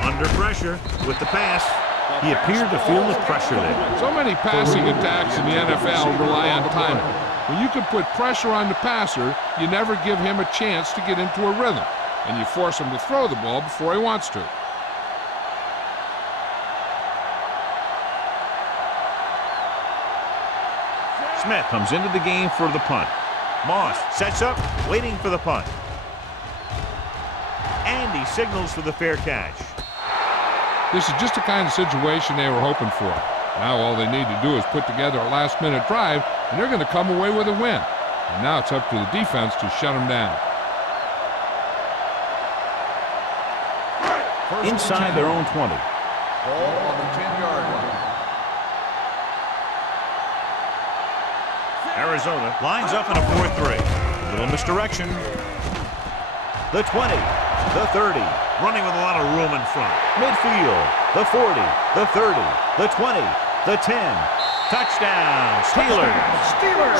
Under pressure with the pass. He appeared to feel the pressure there. So many passing attacks in the NFL rely on timing. When you can put pressure on the passer, you never give him a chance to get into a rhythm, and you force him to throw the ball before he wants to. Smith comes into the game for the punt. Moss sets up, waiting for the punt. And he signals for the fair catch. This is just the kind of situation they were hoping for. Now all they need to do is put together a last-minute drive, and they're going to come away with a win. And now it's up to the defense to shut them down. Inside their own 20. Ball on the 10-yard line. Arizona lines up in a 4-3. A little misdirection. The 20, the 30, running with a lot of room in front. Midfield, the 40, the 30, the 20, the 10. Touchdown, Steelers.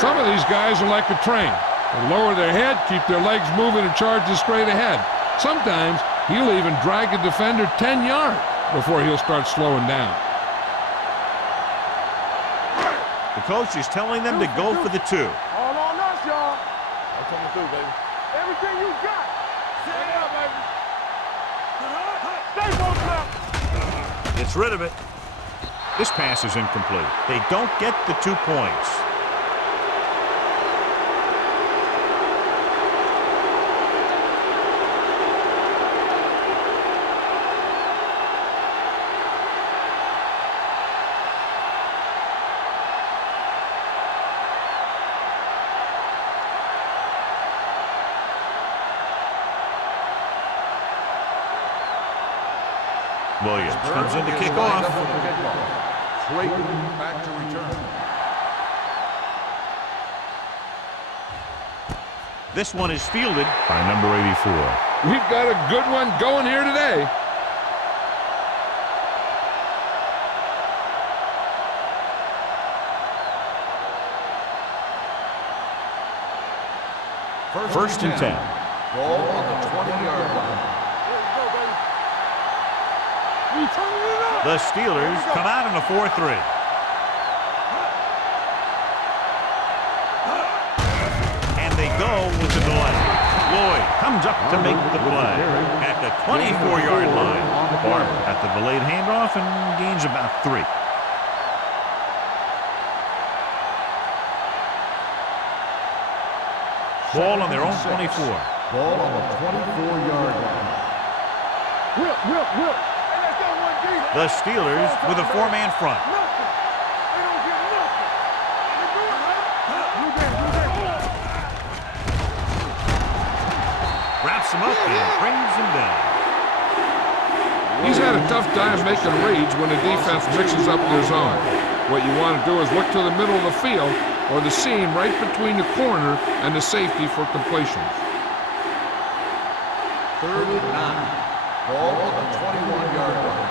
Some of these guys are like a train. They lower their head, keep their legs moving, and charge straight ahead. Sometimes he'll even drag a defender 10 yards before he'll start slowing down. The coach is telling them to go for the 2. All on us, y'all. That's on the 2, baby. Everything you got. Stay up, baby. Stay on top. Gets rid of it. This pass is incomplete. They don't get the 2 points. Williams comes in to kick off. Creighton back to return. This one is fielded by number 84. We've got a good one going here today. First and 10. Ball on the 20-yard line. The Steelers come out in a 4-3. And they go with the delay. Lloyd comes up to make the play at the 24-yard line. Barber at the delayed handoff and gains about 3. Ball on their own 24. Ball on the 24-yard line. Will. The Steelers with a 4-man front. Wraps him up and brings him down. He's had a tough time making reads when the defense mixes up their zone. What you want to do is look to the middle of the field or the seam right between the corner and the safety for completions. 3rd and 9. Ball on the 21-yard line.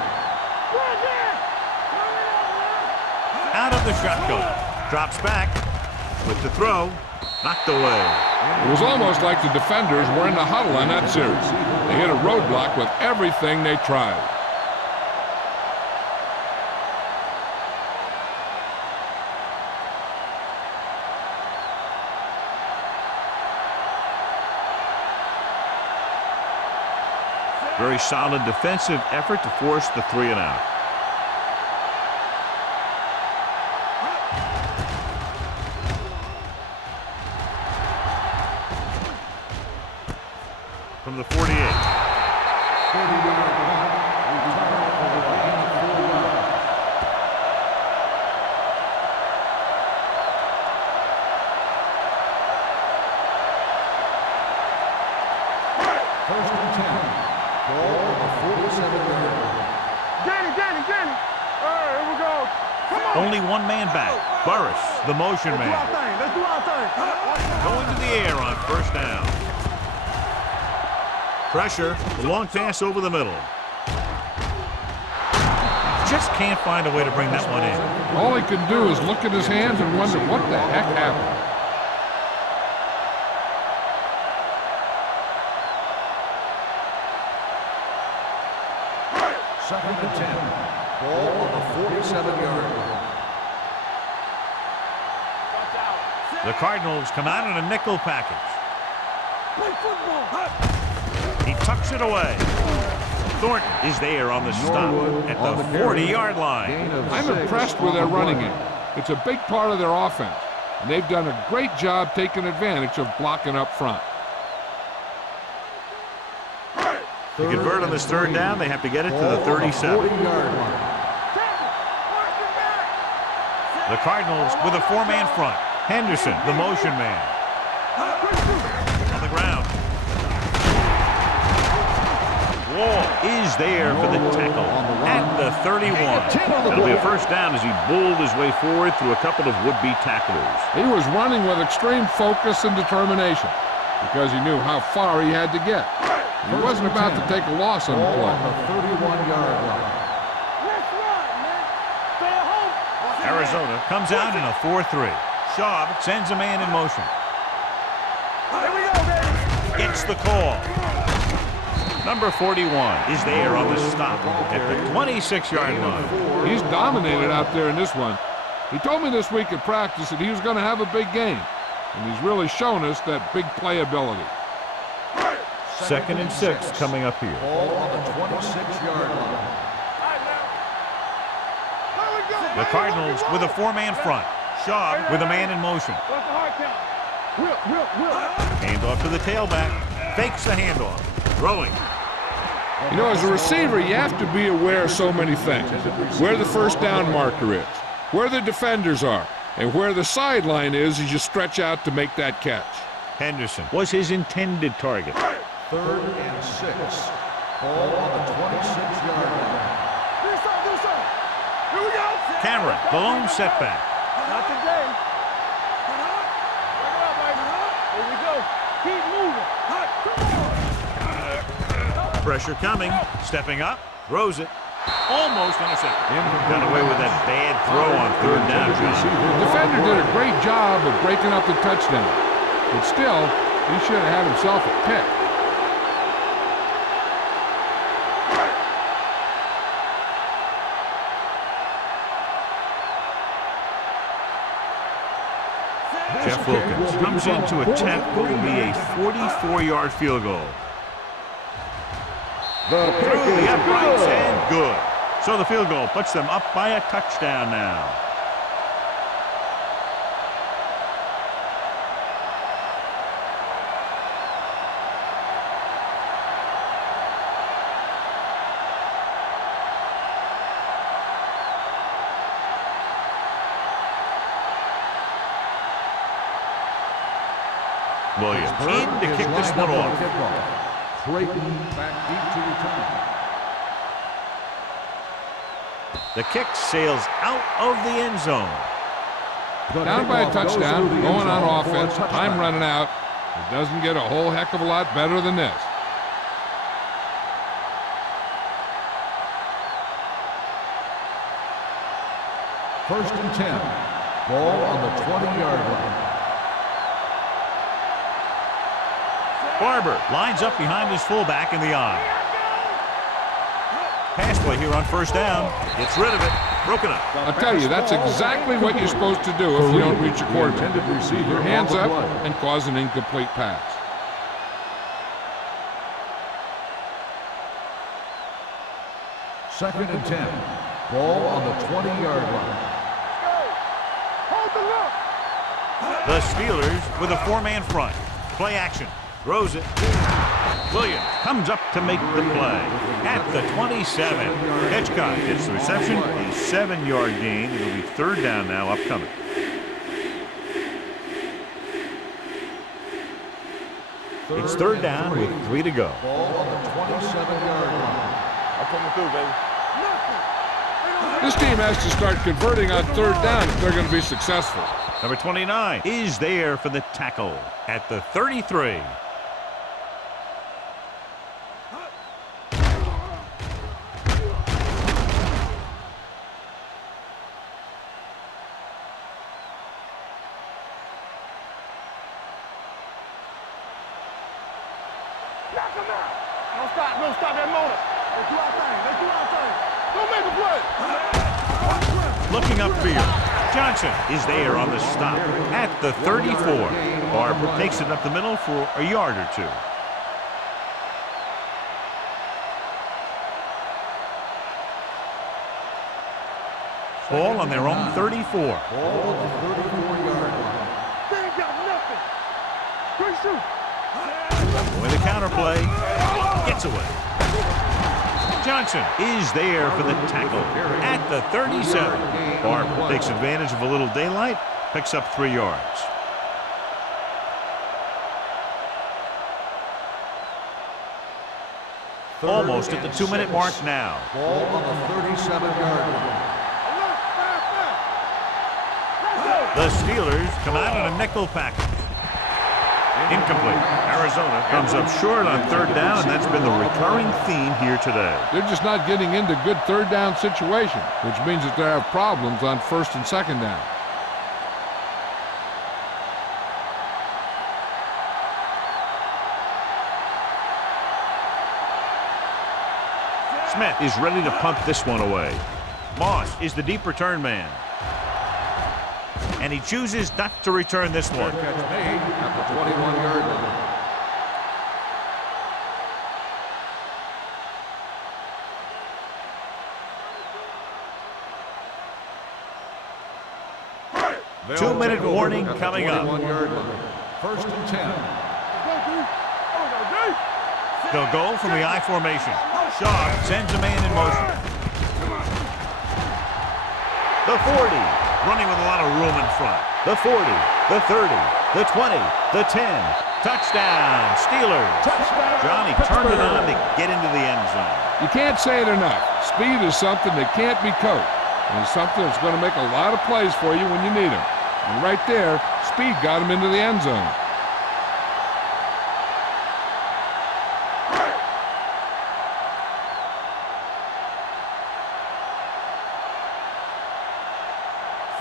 Out of the shotgun. Drops back with the throw. Knocked away. It was almost like the defenders were in the huddle on that series. They hit a roadblock with everything they tried. Very solid defensive effort to force the 3 and out. From the 48. 30-yard punt. Return for the gain of 4 yards. First and 10. Ball on the 47-yard line. Danny. All right, here we go. Come on. Only one man back. Burris, the motion Let's do man. our thing. Let's do our thing. Going to the air on first down. Pressure, long pass over the middle. Just can't find a way to bring that one in. All he can do is look at his hands and wonder what the heck happened. Second and 10. Ball on the 47-yard line. The Cardinals come out in a nickel package. Play football. He tucks it away. Thornton is there on the stop at the 40-yard line. Gain of I'm 6 impressed with their on the running play. game. It's a big part of their offense, and they've done a great job taking advantage of blocking up front. To convert on this 3rd down, they have to get it to the 37. 40-yard line. The Cardinals with a 4-man front. Henderson, the motion man. On the ground. Wall is there for the tackle at the 31. It'll be a first down as he bowled his way forward through a couple of would-be tacklers. He was running with extreme focus and determination because he knew how far he had to get. He wasn't about to take a loss on the Ball play. on the 31-yard line. Let's run, man. Stay at home. Arizona comes out in a 4-3. Schaub sends a man in motion. Here we go, baby. Gets the call. Number 41 is there on the stop at the 26-yard line. He's dominated out there in this one. He told me this week at practice that he was going to have a big game, and he's really shown us that big playability. 2nd and 6 coming up here. Ball on the 26-yard line. The Cardinals with a 4-man front. Schaub with a man in motion. What's the hard count? Will. Handoff to the tailback. Fakes the handoff. Throwing. You know, as a receiver, you have to be aware of so many things. Where the first down marker is, where the defenders are, and where the sideline is as you stretch out to make that catch. Henderson was his intended target. 3rd and 6. Ball on the 26-yard line. Do something. Here we go. Cameron, the lone setback. Not today. Work it out, baby. Here we go. Keep moving. Pressure coming. Stepping up. Throws it. Almost intercepted. Got away with that bad throw on 3rd down, John. The defender did a great job of breaking up the touchdown, but still, he should have had himself a pick. Jeff Wilkins comes in to attempt what will be a 44-yard field goal. Through the uprights and good. So the field goal puts them up by a touchdown now. Williams in to kick this one off. Creighton back deep to return. The kick sails out of the end zone. Down by a touchdown, going on offense, time running out. It doesn't get a whole heck of a lot better than this. First and 10. Ball on the 20-yard line. Barber lines up behind his fullback in the eye. Pass play here on first down. Gets rid of it. Broken up. I'll tell you, that's exactly what you're supposed to do if you don't reach your quarterback. Keep your hands up and cause an incomplete pass. Second and 10. Ball on the 20-yard line. The Steelers with a four-man front. Play action. Throws it. Williams comes up to make the play at the 27. Hitchcock gets the reception. A 7-yard gain. It'll be third down now upcoming. It's third down with 3 to go. Ball on the 27-yard line. I'm coming through, baby. This team has to start converting on third down if they're going to be successful. Number 29 is there for the tackle at the 33. Don't stop. Don't stop that motor. Let's do our thing. Let's do our thing. Don't make a play. Looking upfield. Johnson is there on the stop at the 34. Barber takes it up the middle for a yard or two. Ball on their own 34. Ball on the 34-yard line. They ain't got nothing. Great shoot. With a counter play, gets away. Johnson is there for the tackle at the 37. Barber takes advantage of a little daylight, picks up 3 yards. Almost at the 2-minute mark now. Ball on the 37-yard line. The Steelers come out in a nickel package. Incomplete. Arizona comes up short on third down, and that's been the recurring theme here today. They're just not getting into good third down situations, which means that they have problems on first and second down. Smith is ready to punt this one away. Moss is the deep return man. And he chooses not to return this one. Catch made at the 21-yard line. Two-minute warning coming up. 21-yard line. First and 10. They'll go from the I formation. Shaw sends a man in motion. The 40. Running with a lot of room in front. The 40, the 30, the 20, the 10. Touchdown, Steelers. Touchdown. Johnny turned it on to get into the end zone. You can't say it enough. Speed is something that can't be coached. And it's something that's going to make a lot of plays for you when you need them. And right there, speed got him into the end zone.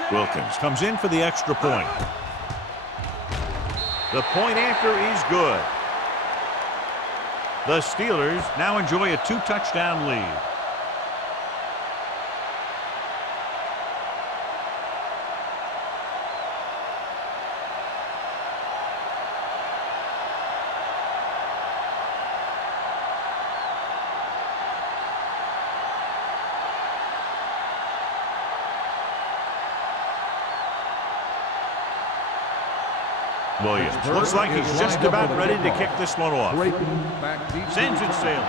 Wilkins comes in for the extra point. The point after is good. The Steelers now enjoy a 2-touchdown lead. Williams looks like he's just about ready to kick this one off. Sends it sailing.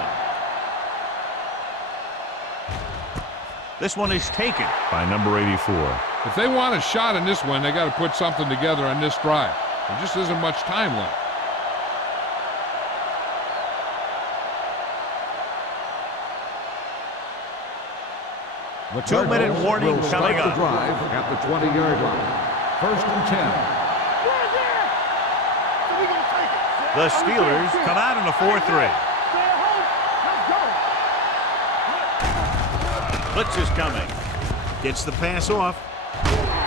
This one is taken by number 84. If they want a shot in this one, they got to put something together on this drive. There just isn't much time left. The 2-minute Cardinals warning will coming start up. the drive at the 20-yard line. 1st and 10. The Steelers come out in a 4-3. Blitz is coming. Gets the pass off.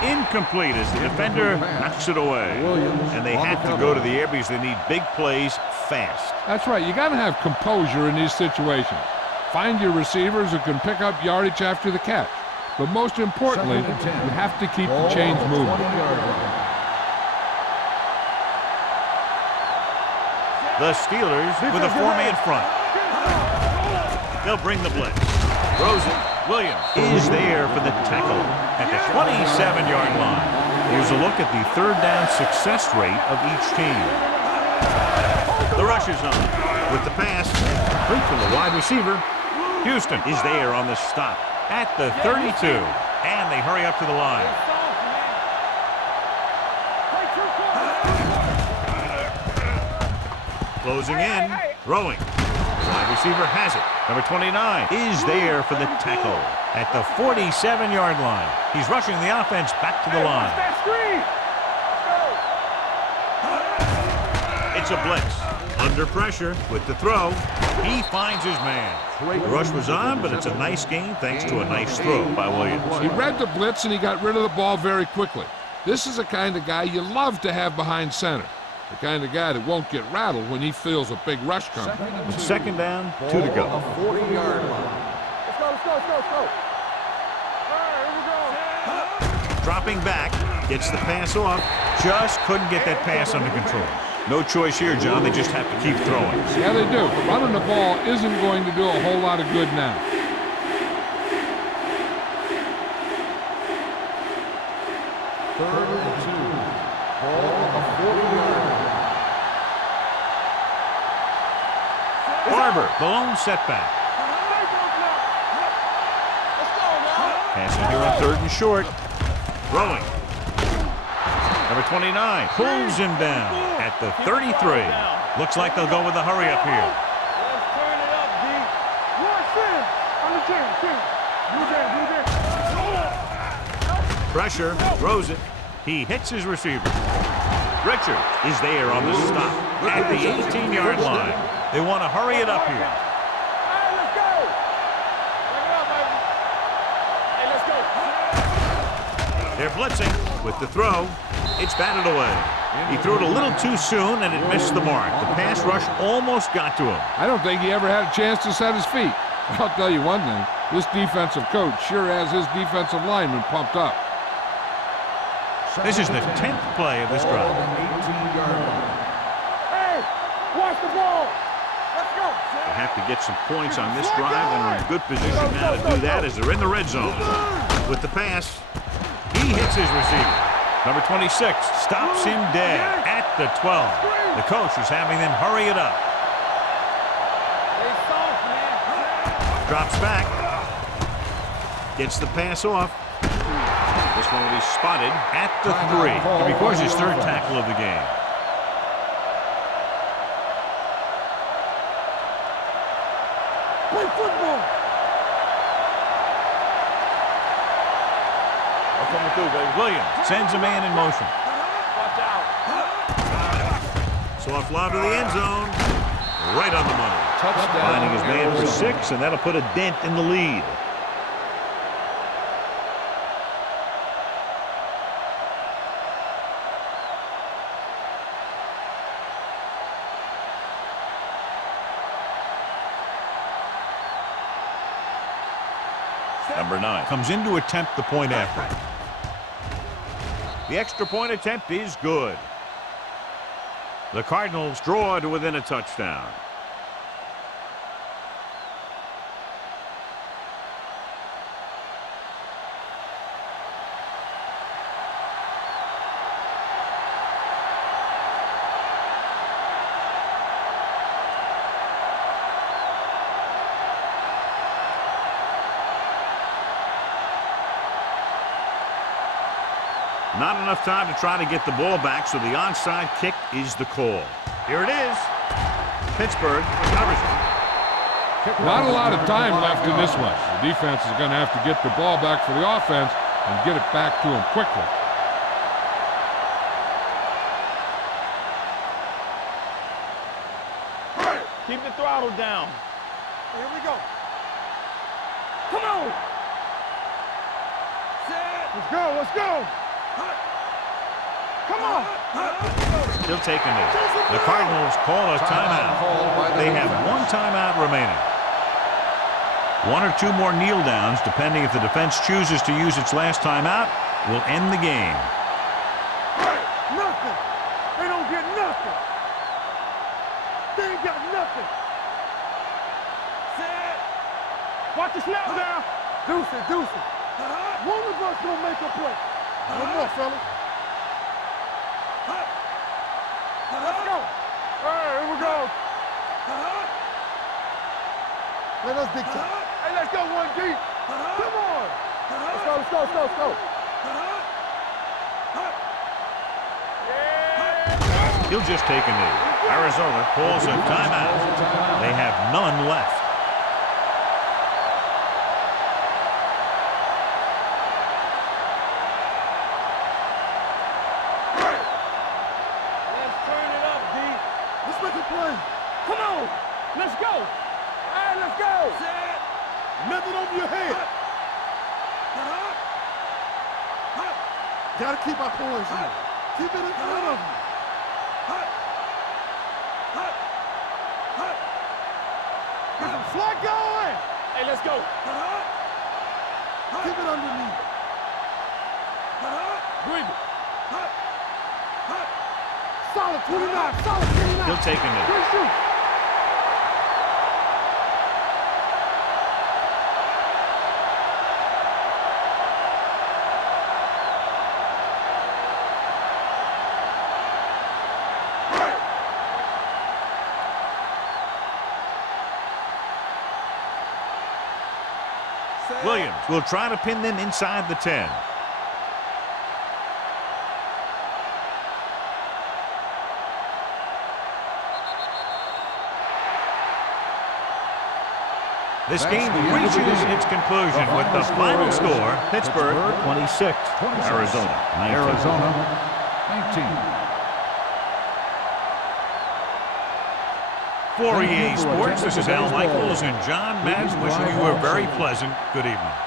Incomplete as the defender knocks it away. And they have to go to the air because they need big plays fast. That's right. You got to have composure in these situations. Find your receivers who can pick up yardage after the catch. But most importantly, you have to keep the chains moving. The Steelers with a 4-man front. They'll bring the blitz. Throws it. Williams is there for the tackle at the 27-yard line. Here's a look at the 3rd down success rate of each team. The rush is on with the pass. Complete to the wide receiver. Houston is there on the stop at the 32. And they hurry up to the line. Closing in. Throwing. The wide receiver has it. Number 29 is there for the tackle at the 47-yard line. He's rushing the offense back to the line. It's a blitz. Under pressure with the throw. He finds his man. The rush was on, but it's a nice gain thanks to a nice throw by Williams. He read the blitz and he got rid of the ball very quickly. This is the kind of guy you love to have behind center. The kind of guy that won't get rattled when he feels a big rush coming. 2nd down, 2 to go. 40-yard line. Let's go. All right, here we go. Dropping back, gets the pass off. Just couldn't get that pass under control. No choice here, John. They just have to keep throwing. Yeah, they do. Running the ball isn't going to do a whole lot of good now. Third and 2. Ball on the 40-yard line. Barber, the lone setback. Passing here on 3rd and short. Throwing. Number 29 pulls him down at the 33. Looks like they'll go with a hurry up here. Let's turn it up, D. On the 10. Pressure, throws it. He hits his receiver. Richard is there on the stop at the 18-yard line. They want to hurry it up here. Hey, let's go. Bring it up, baby. Hey, let's go. They're blitzing with the throw. It's batted away. He threw it a little too soon, and it missed the mark. The pass rush almost got to him. I don't think he ever had a chance to set his feet. I'll tell you one thing. This defensive coach sure has his defensive lineman pumped up. This is the 10th play of this drive. Hey, watch the ball. Let's go. They have to get some points on this drive, and are in good position now to do that as they're in the red zone. With the pass, he hits his receiver. Number 26 stops him dead at the 12. The coach is having them hurry it up. Stay soft, man. Drops back. Gets the pass off. This one will be spotted at the 3. It requires his 3rd tackle of the game. Play football. What's coming through, baby? Williams sends a man in motion. Watch out. Soft lob to the end zone. Right on the money. Finding his man for 6, and that'll put a dent in the lead. Number 9 comes in to attempt the point after. The extra point attempt is good. The Cardinals draw to within a touchdown. Not enough time to try to get the ball back, so the onside kick is the call. Here it is. Pittsburgh recovers it. Not a lot of time left in this one. The defense is going to have to get the ball back for the offense and get it back to him quickly. Keep the throttle down. Here we go. Come on. Let's go, let's go. Come on. He'll take a knee. The Cardinals call a timeout. They have one timeout remaining. One or two more kneel downs, depending if the defense chooses to use its last timeout, will end the game. Nothing. They don't get nothing. They ain't got nothing. Set. Watch the snap down. Deuce it, deuce it. One of us gonna make a play. One more, fellas. Let's go. Hey, here we go. Let us dictate. Hey, let's go one deep. Come on. Let's go, let's go, let's go, let's go. Yeah. He'll just take a knee. Arizona calls a timeout. They have none left. Let's turn it up, D. Let's make a play. Come on. Let's go. All right, let's go. Set. Nothing over your head. Gotta keep our poise here. Keep it in front of you. Get some slack going. Hey, let's go. Keep it underneath. Breathe it. Solid 29, solid 29. He'll take a knee. Good shoot. Williams will try to pin them inside the 10. This game reaches its conclusion with the final score, Pittsburgh 26, Arizona 19. For EA Sports, this is Al Michaels and John Madden wishing you a very pleasant good evening.